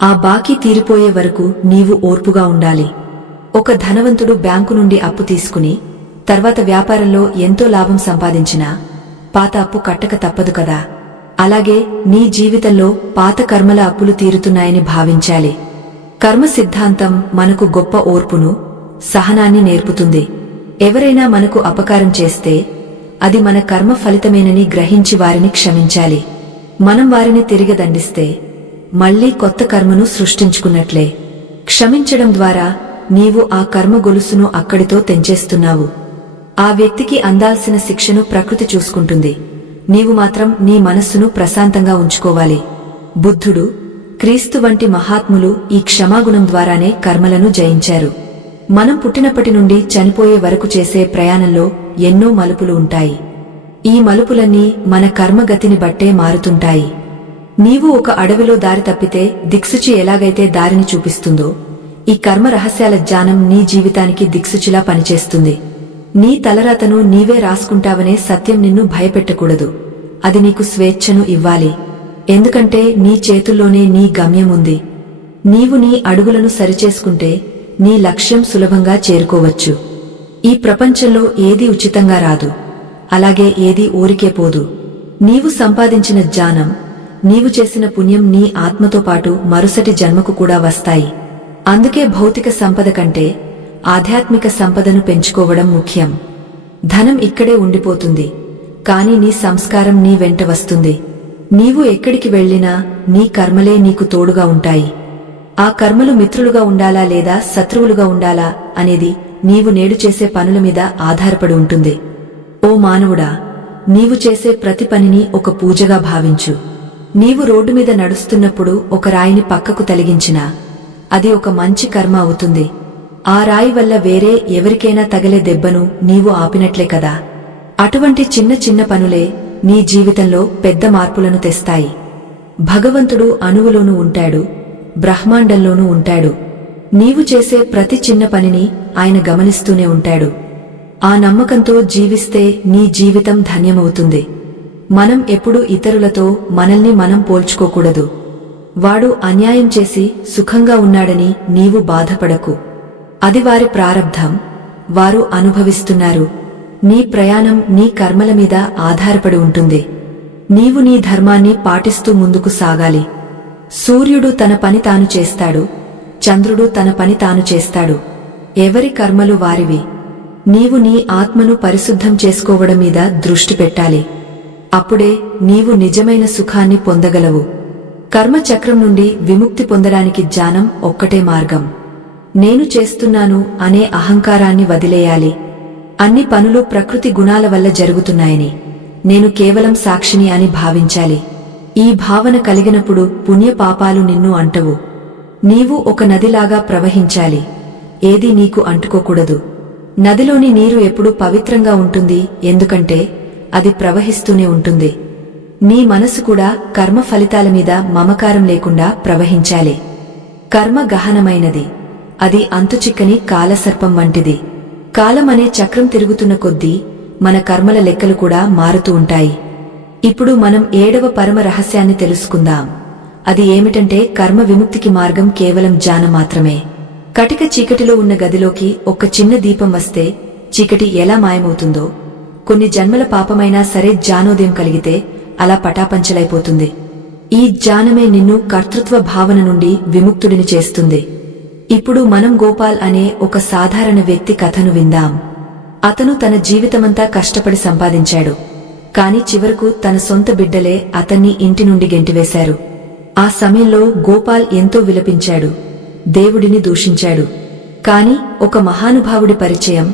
ఆ బాకీ తీరిపోయే వరకు నీవు ఓర్పుగా ఉండాలి. ఒక ధనవంతుడు బ్యాంకు నుండి అప్పు తీసుకుని తర్వాత వ్యాపారంలో ఎంతో లాభం సంపాదించినా పాత అప్పు కట్టక తప్పదు కదా. అలాగే నీ జీవితంలో పాత కర్మల అప్పులు తీరుతున్నాయని భావించాలి. కర్మ సిద్ధాంతం మనకు గొప్ప ఓర్పును, సహనాన్ని నేర్పుతుంది. ఎవరైనా మనకు అపకారం చేస్తే అది మన కర్మ ఫలితమేనని గ్రహించి వారిని క్షమించాలి. మనం వారిని తిరిగి దండిస్తే మళ్లీ కొత్త కర్మను సృష్టించుకున్నట్లే. క్షమించడం ద్వారా నీవు ఆ కర్మ గొలుసును అక్కడితో తెంచేస్తున్నావు. ఆ వ్యక్తికి అందాల్సిన శిక్షను ప్రకృతి చూసుకుంటుంది. నీవు మాత్రం నీ మనస్సును ప్రశాంతంగా ఉంచుకోవాలి. బుద్ధుడు, క్రీస్తు వంటి మహాత్ములు ఈ క్షమాగుణం ద్వారానే కర్మలను జయించారు. మనం పుట్టినప్పటి నుండి చనిపోయే వరకు చేసే ప్రయాణంలో ఎన్నో మలుపులు ఉంటాయి. ఈ మలుపులన్నీ మన కర్మగతిని బట్టే మారుతుంటాయి. నీవు ఒక అడవిలో దారి తప్పితే దిక్సూచి ఎలాగైతే దారిని చూపిస్తుందో, ఈ కర్మ రహస్యాల జ్ఞానం నీ జీవితానికి దిక్సూచిలా పనిచేస్తుంది. నీ తలరాతను నీవే రాసుకుంటావనే సత్యం నిన్ను భయపెట్టకూడదు. అది నీకు స్వేచ్ఛను ఇవ్వాలి. ఎందుకంటే నీ చేతుల్లోనే నీ గమ్యం ఉంది. నీవు నీ అడుగులను సరిచేసుకుంటే నీ లక్ష్యం సులభంగా చేరుకోవచ్చు. ఈ ప్రపంచంలో ఏదీ ఉచితంగా రాదు, అలాగే ఏదీ ఊరికే పోదు. నీవు సంపాదించిన జ్ఞానం, నీవు చేసిన పుణ్యం నీ ఆత్మతో పాటు మరుసటి జన్మకు కూడా వస్తాయి. అందుకే భౌతిక సంపద కంటే ఆధ్యాత్మిక సంపదను పెంచుకోవడం ముఖ్యం. ధనం ఇక్కడే ఉండిపోతుంది, కాని నీ సంస్కారం నీ వెంట వస్తుంది. నీవు ఎక్కడికి వెళ్లినా నీ కర్మలే నీకు తోడుగా ఉంటాయి. ఆ కర్మలు మిత్రులుగా ఉండాలా లేదా శత్రువులుగా ఉండాలా అనేది నీవు నేడు చేసే పనుల మీద ఆధారపడి ఉంటుంది. ఓ మానవుడా, నీవు చేసే ప్రతి పనిని ఒక పూజగా భావించు. నీవు రోడ్డు మీద నడుస్తున్నప్పుడు ఒక రాయిని పక్కకు తొలగించినా అది ఒక మంచి కర్మ అవుతుంది. ఆ రాయి వల్ల వేరే ఎవరికైనా తగిలే దెబ్బను నీవు ఆపినట్లే కదా. అటువంటి చిన్న చిన్న పనులే నీ జీవితంలో పెద్ద మార్పులను తెస్తాయి. భగవంతుడు అణువులోనూ ఉంటాడు, బ్రహ్మాండంలోనూ ఉంటాడు. నీవు చేసే ప్రతి చిన్న పనిని ఆయన గమనిస్తూనే ఉంటాడు. ఆ నమ్మకంతో జీవిస్తే నీ జీవితం ధన్యమవుతుంది. మనం ఎప్పుడూ ఇతరులతో మనల్ని మనం పోల్చుకోకూడదు. వాడు అన్యాయం చేసి సుఖంగా ఉన్నాడని నీవు బాధపడకు. అది వారి ప్రారబ్ధం, వారు అనుభవిస్తున్నారు. నీ ప్రయాణం నీ కర్మల మీద ఆధారపడి ఉంటుంది. నీవు నీ ధర్మాన్ని పాటిస్తూ ముందుకు సాగాలి. సూర్యుడు తన పని తాను చేస్తాడు, చంద్రుడు తన పని తాను చేస్తాడు. ఎవరి కర్మలు వారివి. నీవు నీ ఆత్మను పరిశుద్ధం చేసుకోవడం మీద దృష్టి పెట్టాలి. అప్పుడే నీవు నిజమైన సుఖాన్ని పొందగలవు. కర్మచక్రం నుండి విముక్తి పొందడానికి జ్ఞానం ఒక్కటే మార్గం. నేను చేస్తున్నాను అనే అహంకారాన్ని వదిలేయాలి. అన్ని పనులు ప్రకృతి గుణాల వల్ల జరుగుతున్నాయని, నేను కేవలం సాక్షిని అని భావించాలి. ఈ భావన కలిగినప్పుడు పుణ్యపాపాలు నిన్ను అంటవు. నీవు ఒక నదిలాగా ప్రవహించాలి. ఏదీ నీకు అంటుకోకూడదు. నదిలోని నీరు ఎప్పుడూ పవిత్రంగా ఉంటుంది, ఎందుకంటే అది ప్రవహిస్తూనే ఉంటుంది. నీ మనసు కూడా కర్మ ఫలితాల మీద మమకారం లేకుండా ప్రవహించాలి. కర్మ గహనమైనది. అది అంతుచిక్కని కాలసర్పం వంటిది. కాలమనే చక్రం తిరుగుతున్న కొద్దీ మన కర్మల లెక్కలు కూడా మారుతూ ఉంటాయి. ఇప్పుడు మనం 7వ పరమ రహస్యాన్ని తెలుసుకుందాం. అది ఏమిటంటే కర్మ విముక్తికి మార్గం కేవలం జ్ఞానం మాత్రమే. కటిక చీకటిలో ఉన్న గదిలోకి ఒక చిన్న దీపం వస్తే చీకటి ఎలా మాయమవుతుందో, కొన్ని జన్మల పాపమైనా సరే జ్ఞానోదయం కలిగితే అలా పటాపంచలైపోతుంది. ఈ జ్ఞానమే నిన్ను కర్తృత్వ భావన నుండి విముక్తుడిని చేస్తుంది. ఇప్పుడు మనం గోపాల్ అనే ఒక సాధారణ వ్యక్తి కథను విందాం. అతను తన జీవితమంతా కష్టపడి సంపాదించాడు. కాని చివరకు తన సొంత బిడ్డలే అతన్ని ఇంటి నుండి గెంటివేశారు. ఆ సమయంలో గోపాల్ ఎంతో విలపించాడు, దేవుడిని దూషించాడు. కాని ఒక మహానుభావుడి పరిచయం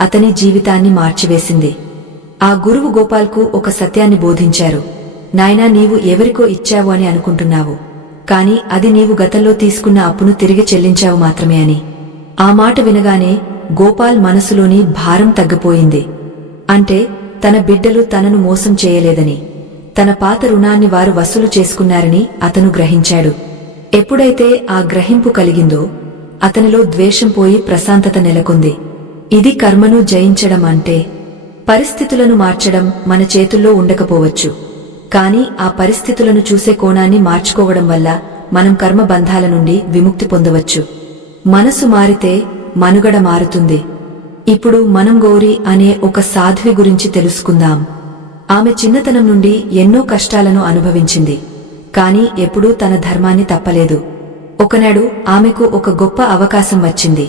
అతని జీవితాన్ని మార్చివేసింది. ఆ గురువు గోపాల్కు ఒక సత్యాన్ని బోధించారు. నాయనా, నీవు ఎవరికో ఇచ్చావు అని అనుకుంటున్నావు, కాని అది నీవు గతంలో తీసుకున్న అప్పును తిరిగి చెల్లించావు మాత్రమే అని. ఆ మాట వినగానే గోపాల్ మనసులోని భారం తగ్గిపోయింది. అంటే తన బిడ్డలు తనను మోసం చేయలేదని, తన పాత రుణాన్ని వారు వసూలు చేసుకున్నారని అతను గ్రహించాడు. ఎప్పుడైతే ఆ గ్రహింపు కలిగిందో అతనిలో ద్వేషం పోయి ప్రశాంతత నెలకొంది. ఇది కర్మను జయించడం అంటే. పరిస్థితులను మార్చడం మన చేతుల్లో ఉండకపోవచ్చు, కాని ఆ పరిస్థితులను చూసే కోణాన్ని మార్చుకోవడం వల్ల మనం కర్మ బంధాల నుండి విముక్తి పొందవచ్చు. మనసు మారితే మనుగడ మారుతుంది. ఇప్పుడు మనం గౌరీ అనే ఒక సాధ్వి గురించి తెలుసుకుందాం. ఆమె చిన్నతనం నుండి ఎన్నో కష్టాలను అనుభవించింది, కాని ఎప్పుడూ తన ధర్మాన్ని తప్పలేదు. ఒకనాడు ఆమెకు ఒక గొప్ప అవకాశం వచ్చింది.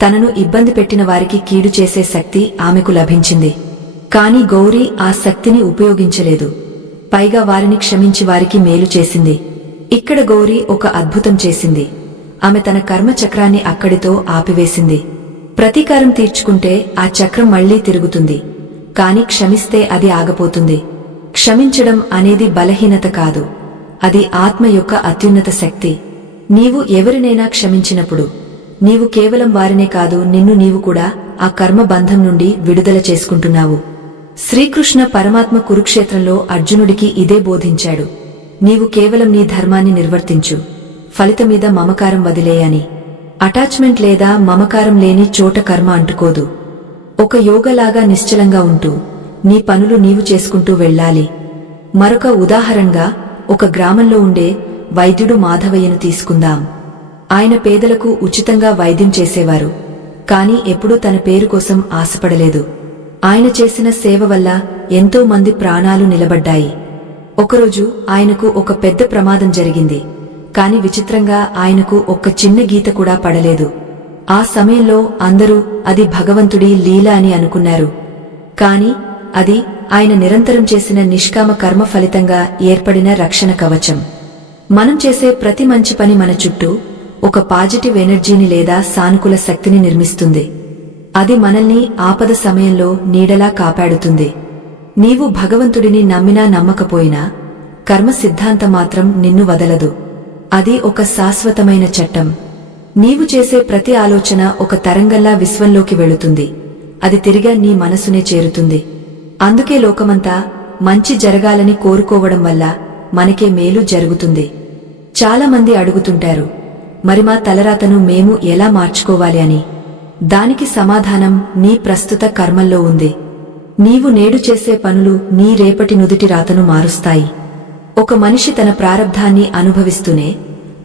తనను ఇబ్బంది పెట్టిన వారికి కీడు చేసే శక్తి ఆమెకు లభించింది. కాని గౌరీ ఆ శక్తిని ఉపయోగించలేదు. పైగా వారిని క్షమించి వారికి మేలు చేసింది. ఇక్కడ గౌరీ ఒక అద్భుతం చేసింది. ఆమె తన కర్మచక్రాన్ని అక్కడితో ఆపివేసింది. ప్రతీకారం తీర్చుకుంటే ఆ చక్రం మళ్లీ తిరుగుతుంది, కాని క్షమిస్తే అది ఆగపోతుంది. క్షమించడం అనేది బలహీనత కాదు, అది ఆత్మ యొక్క అత్యున్నత శక్తి. నీవు ఎవరినైనా క్షమించినప్పుడు నీవు కేవలం వారినే కాదు, నిన్ను నీవు కూడా ఆ కర్మ బంధం నుండి విడుదల చేసుకుంటున్నావు. శ్రీకృష్ణ పరమాత్మ కురుక్షేత్రంలో అర్జునుడికి ఇదే బోధించాడు. నీవు కేవలం నీ ధర్మాన్ని నిర్వర్తించు, ఫలితమీద మమకారం వదిలేయని. అటాచ్మెంట్ లేదా మమకారం లేని చోట కర్మ అంటుకోదు. ఒక యోగలాగా నిశ్చలంగా ఉంటూ నీ పనులు నీవు చేసుకుంటూ వెళ్ళాలి. మరొక ఉదాహరణగా ఒక గ్రామంలో ఉండే వైద్యుడు మాధవయ్యను తీసుకుందాం. ఆయన పేదలకు ఉచితంగా వైద్యం చేసేవారు, కాని ఎప్పుడూ తన పేరు కోసం ఆశపడలేదు. ఆయన చేసిన సేవ వల్ల ఎంతో మంది ప్రాణాలు నిలబడ్డాయి. ఒకరోజు ఆయనకు ఒక పెద్ద ప్రమాదం జరిగింది, కాని విచిత్రంగా ఆయనకు ఒక్క చిన్న గీత కూడా పడలేదు. ఆ సమయంలో అందరూ అది భగవంతుడి లీల అని అనుకున్నారు. కాని అది ఆయన నిరంతరం చేసిన నిష్కామ కర్మ ఫలితంగా ఏర్పడిన రక్షణ కవచం. మనం చేసే ప్రతి మంచి పని మన చుట్టూ ఒక పాజిటివ్ ఎనర్జీని లేదా సానుకూల శక్తిని నిర్మిస్తుంది. అది మనల్ని ఆపద సమయంలో నీడలా కాపాడుతుంది. నీవు భగవంతుడిని నమ్మినా నమ్మకపోయినా కర్మ సిద్ధాంతం మాత్రం నిన్ను వదలదు. అది ఒక శాశ్వతమైన చట్టం. నీవు చేసే ప్రతి ఆలోచన ఒక తరంగంలా విశ్వంలోకి వెళుతుంది. అది తిరిగా నీ మనసునే చేరుతుంది. అందుకే లోకమంతా మంచి జరగాలని కోరుకోవడం వల్ల మనకే మేలు జరుగుతుంది. చాలా మంది అడుగుతుంటారు, మరి మా తలరాతను మేము ఎలా మార్చుకోవాలి అని. దానికి సమాధానం నీ ప్రస్తుత కర్మల్లో ఉంది. నీవు నేడు చేసే పనులు నీ రేపటి నుదిటి రాతను మారుస్తాయి. ఒక మనిషి తన ప్రారబ్ధాన్ని అనుభవిస్తూనే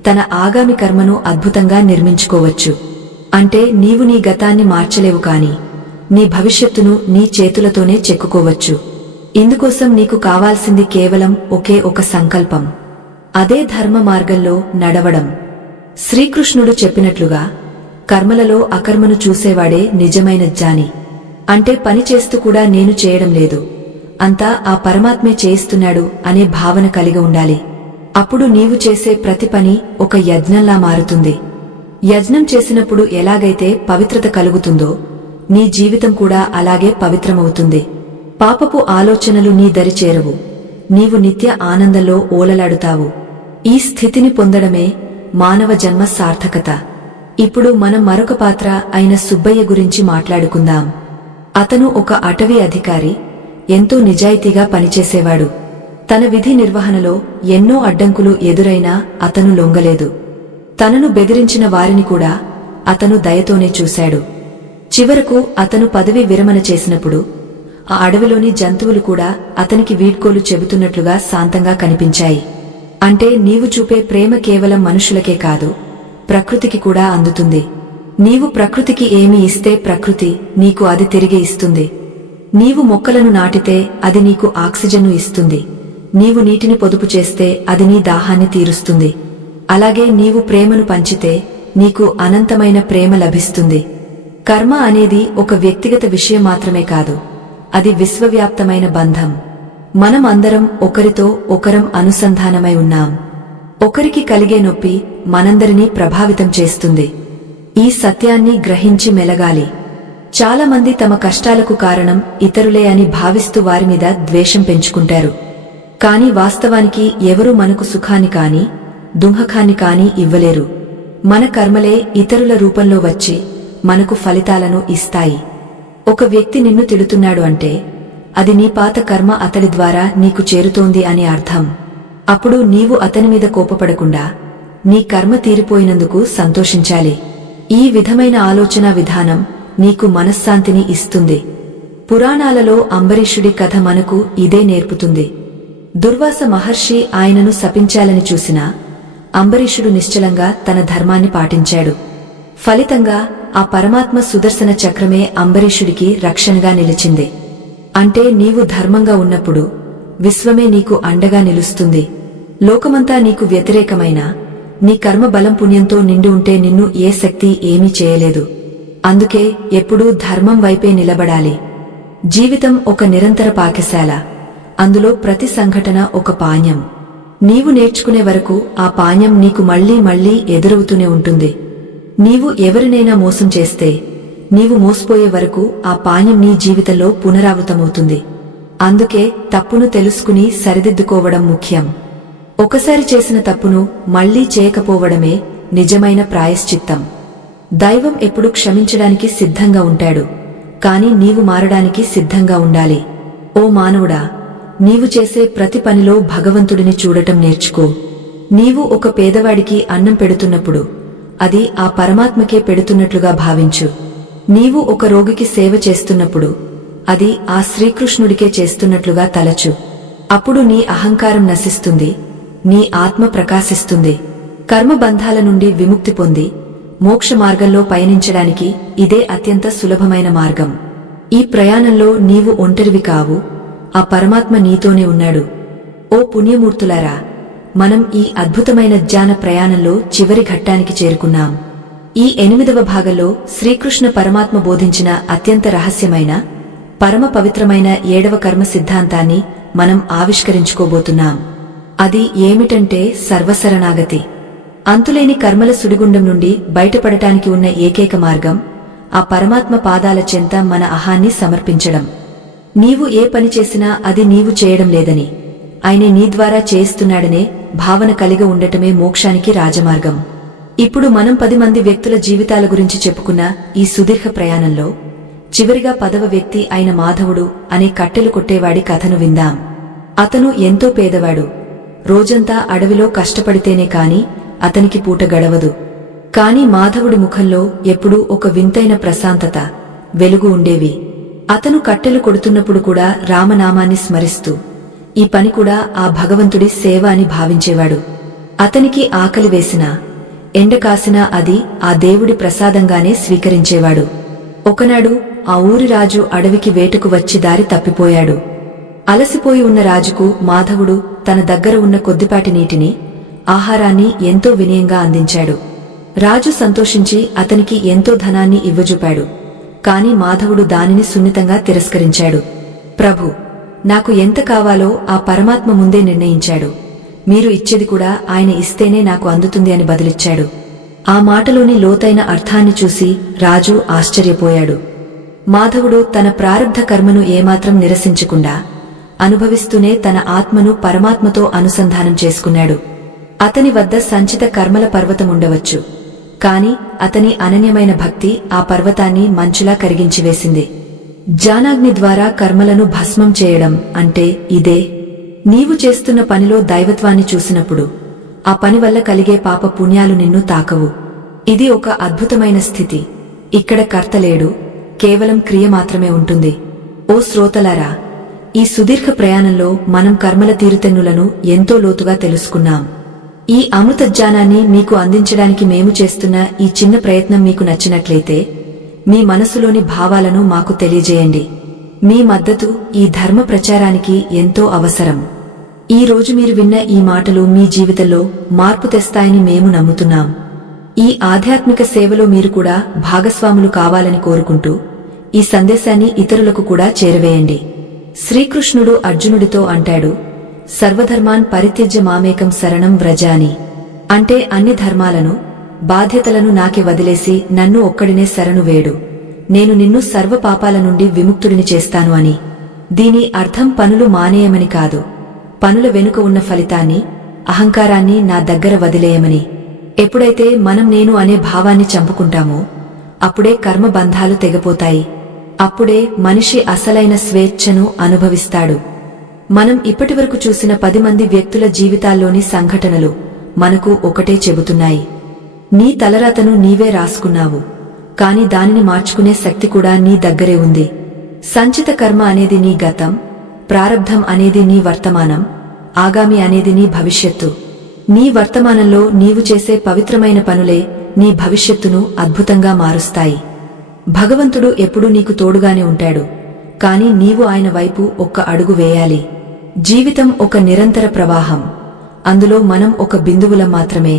తన ఆగామి కర్మను అద్భుతంగా నిర్మించుకోవచ్చు. అంటే నీవు నీ గతాన్ని మార్చలేవు, కాని నీ భవిష్యత్తును నీ చేతులతోనే చెక్కుకోవచ్చు. ఇందుకోసం నీకు కావాల్సింది కేవలం ఒకే ఒక సంకల్పం, అదే ధర్మ మార్గంలో నడవడం. శ్రీకృష్ణుడు చెప్పినట్లుగా కర్మలలో అకర్మను చూసేవాడే నిజమైన జ్ఞాని. అంటే పని చేస్తూ కూడా నేను చేయడం లేదు, అంతా ఆ పరమాత్మే చేయిస్తున్నాడు అనే భావన కలిగి ఉండాలి. అప్పుడు నీవు చేసే ప్రతి పని ఒక యజ్ఞంలా మారుతుంది. యజ్ఞం చేసినప్పుడు ఎలాగైతే పవిత్రత కలుగుతుందో నీ జీవితం కూడా అలాగే పవిత్రమవుతుంది. పాపపు ఆలోచనలు నీ దరి చేరవు. నీవు నిత్య ఆనందంలో ఓలలాడుతావు. ఈ స్థితిని పొందడమే మానవ జన్మ సార్థకత. ఇప్పుడు మనం మరొక పాత్ర అయిన సుబ్బయ్య గురించి మాట్లాడుకుందాం. అతను ఒక అటవీ అధికారి, ఎంతో నిజాయితీగా పనిచేసేవాడు. తన విధి నిర్వహణలో ఎన్నో అడ్డంకులు ఎదురైనా అతను లొంగలేదు. తనను బెదిరించిన వారిని కూడా అతను దయతోనే చూశాడు. చివరకు అతను పదవీ విరమణ చేసినప్పుడు ఆ అడవిలోని జంతువులు కూడా అతనికి వీడ్కోలు చెబుతున్నట్లుగా శాంతంగా కనిపించాయి. అంటే నీవు చూపే ప్రేమ కేవలం మనుషులకే కాదు, ప్రకృతికి కూడా అందుతుంది. నీవు ప్రకృతికి ఏమి ఇస్తే ప్రకృతి నీకు అది తిరిగి ఇస్తుంది. నీవు మొక్కలను నాటితే అది నీకు ఆక్సిజన్ను ఇస్తుంది. నీవు నీటిని పొదుపు చేస్తే అది నీ దాహాన్ని తీరుస్తుంది. అలాగే నీవు ప్రేమను పంచితే నీకు అనంతమైన ప్రేమ లభిస్తుంది. కర్మ అనేది ఒక వ్యక్తిగత విషయం మాత్రమే కాదు, అది విశ్వవ్యాప్తమైన బంధం. మనం అందరం ఒకరితో ఒకరం అనుసంధానమై ఉన్నాం. ఒకరికి కలిగే నొప్పి మనందరినీ ప్రభావితం చేస్తుంది. ఈ సత్యాన్ని గ్రహించి మెలగాలి. చాలామంది తమ కష్టాలకు కారణం ఇతరులే అని భావిస్తూ వారి మీద ద్వేషం పెంచుకుంటారు. కాని వాస్తవానికి ఎవరూ మనకు సుఖాన్ని కాని దుఃఖాన్ని కాని ఇవ్వలేరు. మన కర్మలే ఇతరుల రూపంలో వచ్చి మనకు ఫలితాలను ఇస్తాయి. ఒక వ్యక్తి నిన్ను తిడుతున్నాడు అంటే అది నీ పాత కర్మ అతడి ద్వారా నీకు చేరుతోంది అని అర్థం. అప్పుడు నీవు అతని మీద కోపపడకుండా నీ కర్మ తీరిపోయినందుకు సంతోషించాలి. ఈ విధమైన ఆలోచనా విధానం నీకు మనశ్శాంతిని ఇస్తుంది. పురాణాలలో అంబరీషుడి కథ మనకు ఇదే నేర్పుతుంది. దుర్వాస మహర్షి ఆయనను శపించాలని చూసినా అంబరీషుడు నిశ్చలంగా తన ధర్మాన్ని పాటించాడు. ఫలితంగా ఆ పరమాత్మ సుదర్శన చక్రమే అంబరీషుడికి రక్షణగా నిలిచింది. అంటే నీవు ధర్మంగా ఉన్నప్పుడు విశ్వమే నీకు అండగా నిలుస్తుంది. లోకమంతా నీకు వ్యతిరేకమైనా నీ కర్మ బలం పుణ్యంతో నిండి ఉంటే నిన్ను ఏ శక్తి ఏమీ చేయలేదు. అందుకే ఎప్పుడూ ధర్మం వైపే నిలబడాలి. జీవితం ఒక నిరంతర పాకశాల. అందులో ప్రతి సంఘటన ఒక పాణ్యం. నీవు నేర్చుకునే వరకు ఆ పాణ్యం నీకు మళ్లీ మళ్లీ ఎదురవుతూనే ఉంటుంది. నీవు ఎవరినైనా మోసం చేస్తే నీవు మోసపోయే వరకు ఆ పాణ్యం నీ జీవితంలో పునరావృతమవుతుంది. అందుకే తప్పును తెలుసుకుని సరిదిద్దుకోవడం ముఖ్యం. ఒకసారి చేసిన తప్పును మళ్లీ చేయకపోవడమే నిజమైన ప్రాయశ్చిత్తం. దైవం ఎప్పుడూ క్షమించడానికి సిద్ధంగా ఉంటాడు, కాని నీవు మారడానికి సిద్ధంగా ఉండాలి. ఓ మానవుడా, నీవు చేసే ప్రతి పనిలో భగవంతుడిని చూడటం నేర్చుకో. నీవు ఒక పేదవాడికి అన్నం పెడుతున్నప్పుడు అది ఆ పరమాత్మకే పెడుతున్నట్లుగా భావించు. నీవు ఒక రోగికి సేవ చేస్తున్నప్పుడు అది ఆ శ్రీకృష్ణుడికే చేస్తున్నట్లుగా తలచు. అప్పుడు నీ అహంకారం నశిస్తుంది, నీ ఆత్మ ప్రకాశిస్తుంది. కర్మబంధాల నుండి విముక్తి పొంది మోక్ష మార్గంలో పయనించడానికి ఇదే అత్యంత సులభమైన మార్గం. ఈ ప్రయాణంలో నీవు ఒంటరివి కావు, ఆ పరమాత్మ నీతోనే ఉన్నాడు. ఓ పుణ్యమూర్తులారా, మనం ఈ అద్భుతమైన జ్ఞాన ప్రయాణంలో చివరి ఘట్టానికి చేరుకున్నాం. ఈ 8వ భాగంలో శ్రీకృష్ణ పరమాత్మ బోధించిన అత్యంత రహస్యమైన పరమ పవిత్రమైన 7వ కర్మ సిద్ధాంతాన్ని మనం ఆవిష్కరించుకోబోతున్నాం. అది ఏమిటంటే సర్వశరణాగతి. అంతులేని కర్మల సుడిగుండం నుండి బయటపడటానికి ఉన్న ఏకైక మార్గం ఆ పరమాత్మ పాదాల చెంత మన అహాన్ని సమర్పించడం. నీవు ఏ పని చేసినా అది నీవు చేయడం లేదని, ఆయనే నీ ద్వారా చేస్తున్నాడనే భావన కలిగి ఉండటమే మోక్షానికి రాజమార్గం. ఇప్పుడు మనం 10 మంది వ్యక్తుల జీవితాల గురించి చెప్పుకున్న ఈ సుదీర్ఘ ప్రయాణంలో చివరిగా 10వ వ్యక్తి అయిన మాధవుడు అనే కట్టెలు కొట్టేవాడి కథను విందాం. అతను ఎంతో పేదవాడు. రోజంతా అడవిలో కష్టపడితేనే కాని అతనికి పూట గడవదు. కాని మాధవుడి ముఖంలో ఎప్పుడూ ఒక వింతైన ప్రశాంతత, వెలుగు ఉండేవి. అతను కట్టెలు కొడుతున్నప్పుడు కూడా రామనామాన్ని స్మరిస్తూ ఈ పని కూడా ఆ భగవంతుడి సేవ అని భావించేవాడు. అతనికి ఆకలి వేసినా ఎండ కాసినా అది ఆ దేవుడి ప్రసాదంగానే స్వీకరించేవాడు. ఒకనాడు ఆ ఊరి రాజు అడవికి వేటకు వచ్చి దారి తప్పిపోయాడు. అలసిపోయి ఉన్న రాజుకు మాధవుడు తన దగ్గర ఉన్న కొద్దిపాటి నీటిని, ఆహారాన్ని ఎంతో వినయంగా అందించాడు. రాజు సంతోషించి అతనికి ఎంతో ధనాన్ని ఇవ్వజూపాడు. కాని మాధవుడు దానిని సున్నితంగా తిరస్కరించాడు. ప్రభు, నాకు ఎంత కావాలో ఆ పరమాత్మ ముందే నిర్ణయించాడు. మీరు ఇచ్చేది కూడా ఆయన ఇస్తేనే నాకు అందుతుంది అని బదులిచ్చాడు. ఆ మాటలోని లోతైన అర్థాన్ని చూసి రాజు ఆశ్చర్యపోయాడు. మాధవుడు తన ప్రారబ్ధ కర్మను ఏమాత్రం నిరసించకుండా అనుభవిస్తూనే తన ఆత్మను పరమాత్మతో అనుసంధానం చేసుకున్నాడు. అతని వద్ద సంచిత కర్మల పర్వతముండవచ్చు, కాని అతని అనన్యమైన భక్తి ఆ పర్వతాన్ని మంచులా కరిగించివేసింది. జ్ఞానాగ్ని ద్వారా కర్మలను భస్మం చేయడం అంటే ఇదే. నీవు చేస్తున్న పనిలో దైవత్వాన్ని చూసినప్పుడు ఆ పని వల్ల కలిగే పాప పుణ్యాలు నిన్ను తాకవు. ఇది ఒక అద్భుతమైన స్థితి. ఇక్కడ కర్త లేడు, కేవలం క్రియ మాత్రమే ఉంటుంది. ఓ శ్రోతలారా, ఈ సుదీర్ఘ ప్రయాణంలో మనం కర్మల తీరుతెన్నులను ఎంతో లోతుగా తెలుసుకున్నాం. ఈ అమృత జ్ఞానాన్ని మీకు అందించడానికి మేము చేస్తున్న ఈ చిన్న ప్రయత్నం మీకు నచ్చినట్లయితే మీ మనసులోని భావాలను మాకు తెలియజేయండి. మీ మద్దతు ఈ ధర్మ ప్రచారానికి ఎంతో అవసరం. ఈ రోజు మీరు విన్న ఈ మాటలు మీ జీవితంలో మార్పు తెస్తాయని మేము నమ్ముతున్నాం. ఈ ఆధ్యాత్మిక సేవలో మీరు కూడా భాగస్వాములు కావాలని కోరుకుంటూ ఈ సందేశాన్ని ఇతరులకు కూడా చేరవేయండి. శ్రీకృష్ణుడు అర్జునుడితో అంటాడు, సర్వధర్మాన్ పరిత్యజ్య మామేకం శరణం వ్రజాని. అంటే అన్ని ధర్మాలను, బాధ్యతలను నాకే వదిలేసి నన్ను ఒక్కడినే శరణు వేడు, నేను నిన్ను సర్వ పాపాల నుండి విముక్తుడిని చేస్తాను అని. దీని అర్థం పనులు మానేయమని కాదు, పనుల వెనుక ఉన్న ఫలితాన్ని, అహంకారాన్ని నా దగ్గర వదిలేయమని. ఎప్పుడైతే మనం నేను అనే భావాన్ని చంపుకుంటామో అప్పుడే కర్మ బంధాలు తెగపోతాయి. అప్పుడే మనిషి అసలైన స్వేచ్ఛను అనుభవిస్తాడు. మనం ఇప్పటివరకు చూసిన 10 మంది వ్యక్తుల జీవితాల్లోని సంఘటనలు మనకు ఒకటే చెబుతున్నాయి. నీ తలరాతను నీవే రాసుకున్నావు, కాని దానిని మార్చుకునే శక్తి కూడా నీ దగ్గరే ఉంది. సంచిత కర్మ అనేది నీ గతం, ప్రారబ్ధం అనేది నీ వర్తమానం, ఆగామి అనేది నీ భవిష్యత్తు. నీ వర్తమానంలో నీవు చేసే పవిత్రమైన పనులే నీ భవిష్యత్తును అద్భుతంగా మారుస్తాయి. భగవంతుడు ఎప్పుడూ నీకు తోడుగానే ఉంటాడు, కాని నీవు ఆయన వైపు ఒక్క అడుగు వేయాలి. జీవితం ఒక నిరంతర ప్రవాహం, అందులో మనం ఒక బిందువులం మాత్రమే.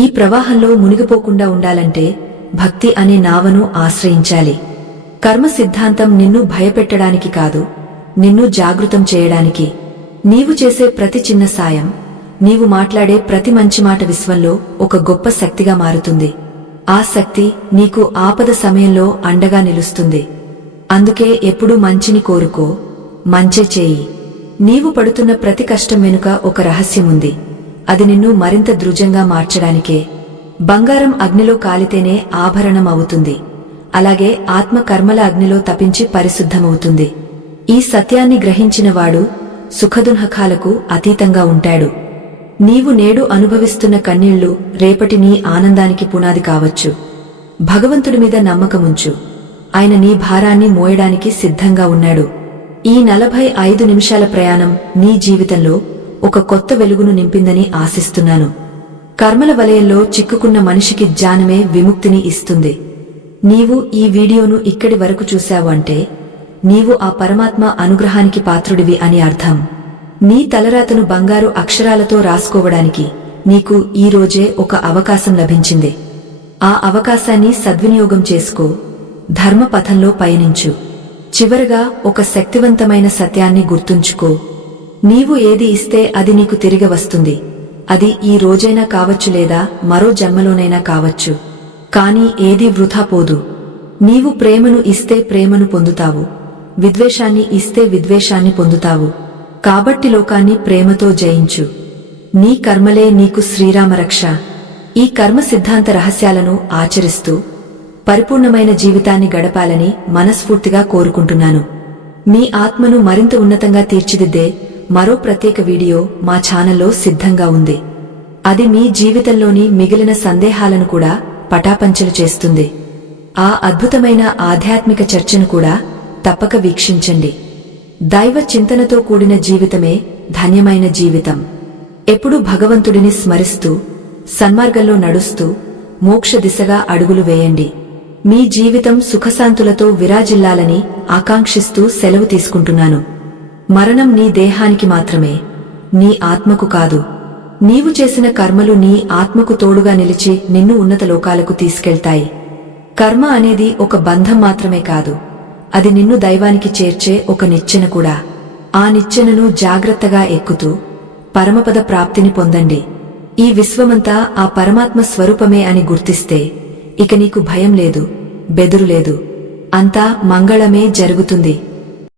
ఈ ప్రవాహంలో మునిగిపోకుండా ఉండాలంటే భక్తి అనే నావను ఆశ్రయించాలి. కర్మ సిద్ధాంతం నిన్ను భయపెట్టడానికి కాదు, నిన్ను జాగృతం చేయడానికి. నీవు చేసే ప్రతి చిన్న సాయం, నీవు మాట్లాడే ప్రతి మంచి మాట విశ్వంలో ఒక గొప్ప శక్తిగా మారుతుంది. ఆ శక్తి నీకు ఆపద సమయంలో అండగా నిలుస్తుంది. అందుకే ఎప్పుడూ మంచిని కోరుకో, మంచే చేయి. నీవు పడుతున్న ప్రతి కష్టం వెనుక ఒక రహస్యముంది. అది నిన్ను మరింత దృఢంగా మార్చడానికే. బంగారం అగ్నిలో కాలితేనే ఆభరణం అవుతుంది, అలాగే ఆత్మ కర్మల అగ్నిలో తపించి పరిశుద్ధమవుతుంది. ఈ సత్యాన్ని గ్రహించినవాడు సుఖదుఃఖాలకు అతీతంగా ఉంటాడు. నీవు నేడు అనుభవిస్తున్న కన్నీళ్లు రేపటి నీ ఆనందానికి పునాది కావచ్చు. భగవంతుడి మీద నమ్మకముంచు, ఆయన నీ భారాన్ని మోయడానికి సిద్ధంగా ఉన్నాడు. ఈ 45 నిమిషాల ప్రయాణం నీ జీవితంలో ఒక కొత్త వెలుగును నింపిందని ఆశిస్తున్నాను. కర్మల వలయంలో చిక్కుకున్న మనిషికి జ్ఞానమే విముక్తిని ఇస్తుంది. నీవు ఈ వీడియోను ఇక్కడి వరకు చూశావు అంటే నీవు ఆ పరమాత్మ అనుగ్రహానికి పాత్రుడివి అని అర్థం. నీ తలరాతను బంగారు అక్షరాలతో రాసుకోవడానికి నీకు ఈ రోజే ఒక అవకాశం లభించింది. ఆ అవకాశాన్ని సద్వినియోగం చేసుకో, ధర్మపథంలో పయనించు. చివరగా ఒక శక్తివంతమైన సత్యాన్ని గుర్తుంచుకో, నీవు ఏది ఇస్తే అది నీకు తిరిగి వస్తుంది. అది ఈ రోజైనా కావచ్చు లేదా మరో జన్మలోనైనా కావచ్చు, కాని ఏదీ వృథా పోదు. నీవు ప్రేమను ఇస్తే ప్రేమను పొందుతావు, విద్వేషాన్ని ఇస్తే విద్వేషాన్ని పొందుతావు. కాబట్టి లోకాన్ని ప్రేమతో జయించు. నీ కర్మలే నీకు శ్రీరామరక్ష. ఈ కర్మ సిద్ధాంత రహస్యాలను ఆచరిస్తూ పరిపూర్ణమైన జీవితాన్ని గడపాలని మనస్ఫూర్తిగా కోరుకుంటున్నాను. మీ ఆత్మను మరింత ఉన్నతంగా తీర్చిదిద్దే మరో ప్రత్యేక వీడియో మా ఛానల్లో సిద్ధంగా ఉంది. అది మీ జీవితంలోని మిగిలిన సందేహాలను కూడా పటాపంచలు చేస్తుంది. ఆ అద్భుతమైన ఆధ్యాత్మిక చర్చను కూడా తప్పక వీక్షించండి. దైవ చింతనతో కూడిన జీవితమే ధన్యమైన జీవితం. ఎప్పుడూ భగవంతుడిని స్మరిస్తూ సన్మార్గంలో నడుస్తూ మోక్ష దిశగా అడుగులు వేయండి. మీ జీవితం సుఖశాంతులతో విరాజిల్లాలని ఆకాంక్షిస్తూ సెలవు తీసుకుంటున్నాను. మరణం నీ దేహానికి మాత్రమే, నీ ఆత్మకు కాదు. నీవు చేసిన కర్మలు నీ ఆత్మకు తోడుగా నిలిచి నిన్ను ఉన్నత లోకాలకు తీసుకెళ్తాయి. కర్మ అనేది ఒక బంధం మాత్రమే కాదు, అది నిన్ను దైవానికి చేర్చే ఒక నిచ్చెన కూడా. ఆ నిచ్చెనను జాగ్రత్తగా ఎక్కుతూ పరమపద ప్రాప్తిని పొందండి. ఈ విశ్వమంతా ఆ పరమాత్మ స్వరూపమే అని గుర్తిస్తే ఇక నీకు భయం లేదు, బెదురు లేదు. అంతా మంగళమే జరుగుతుంది.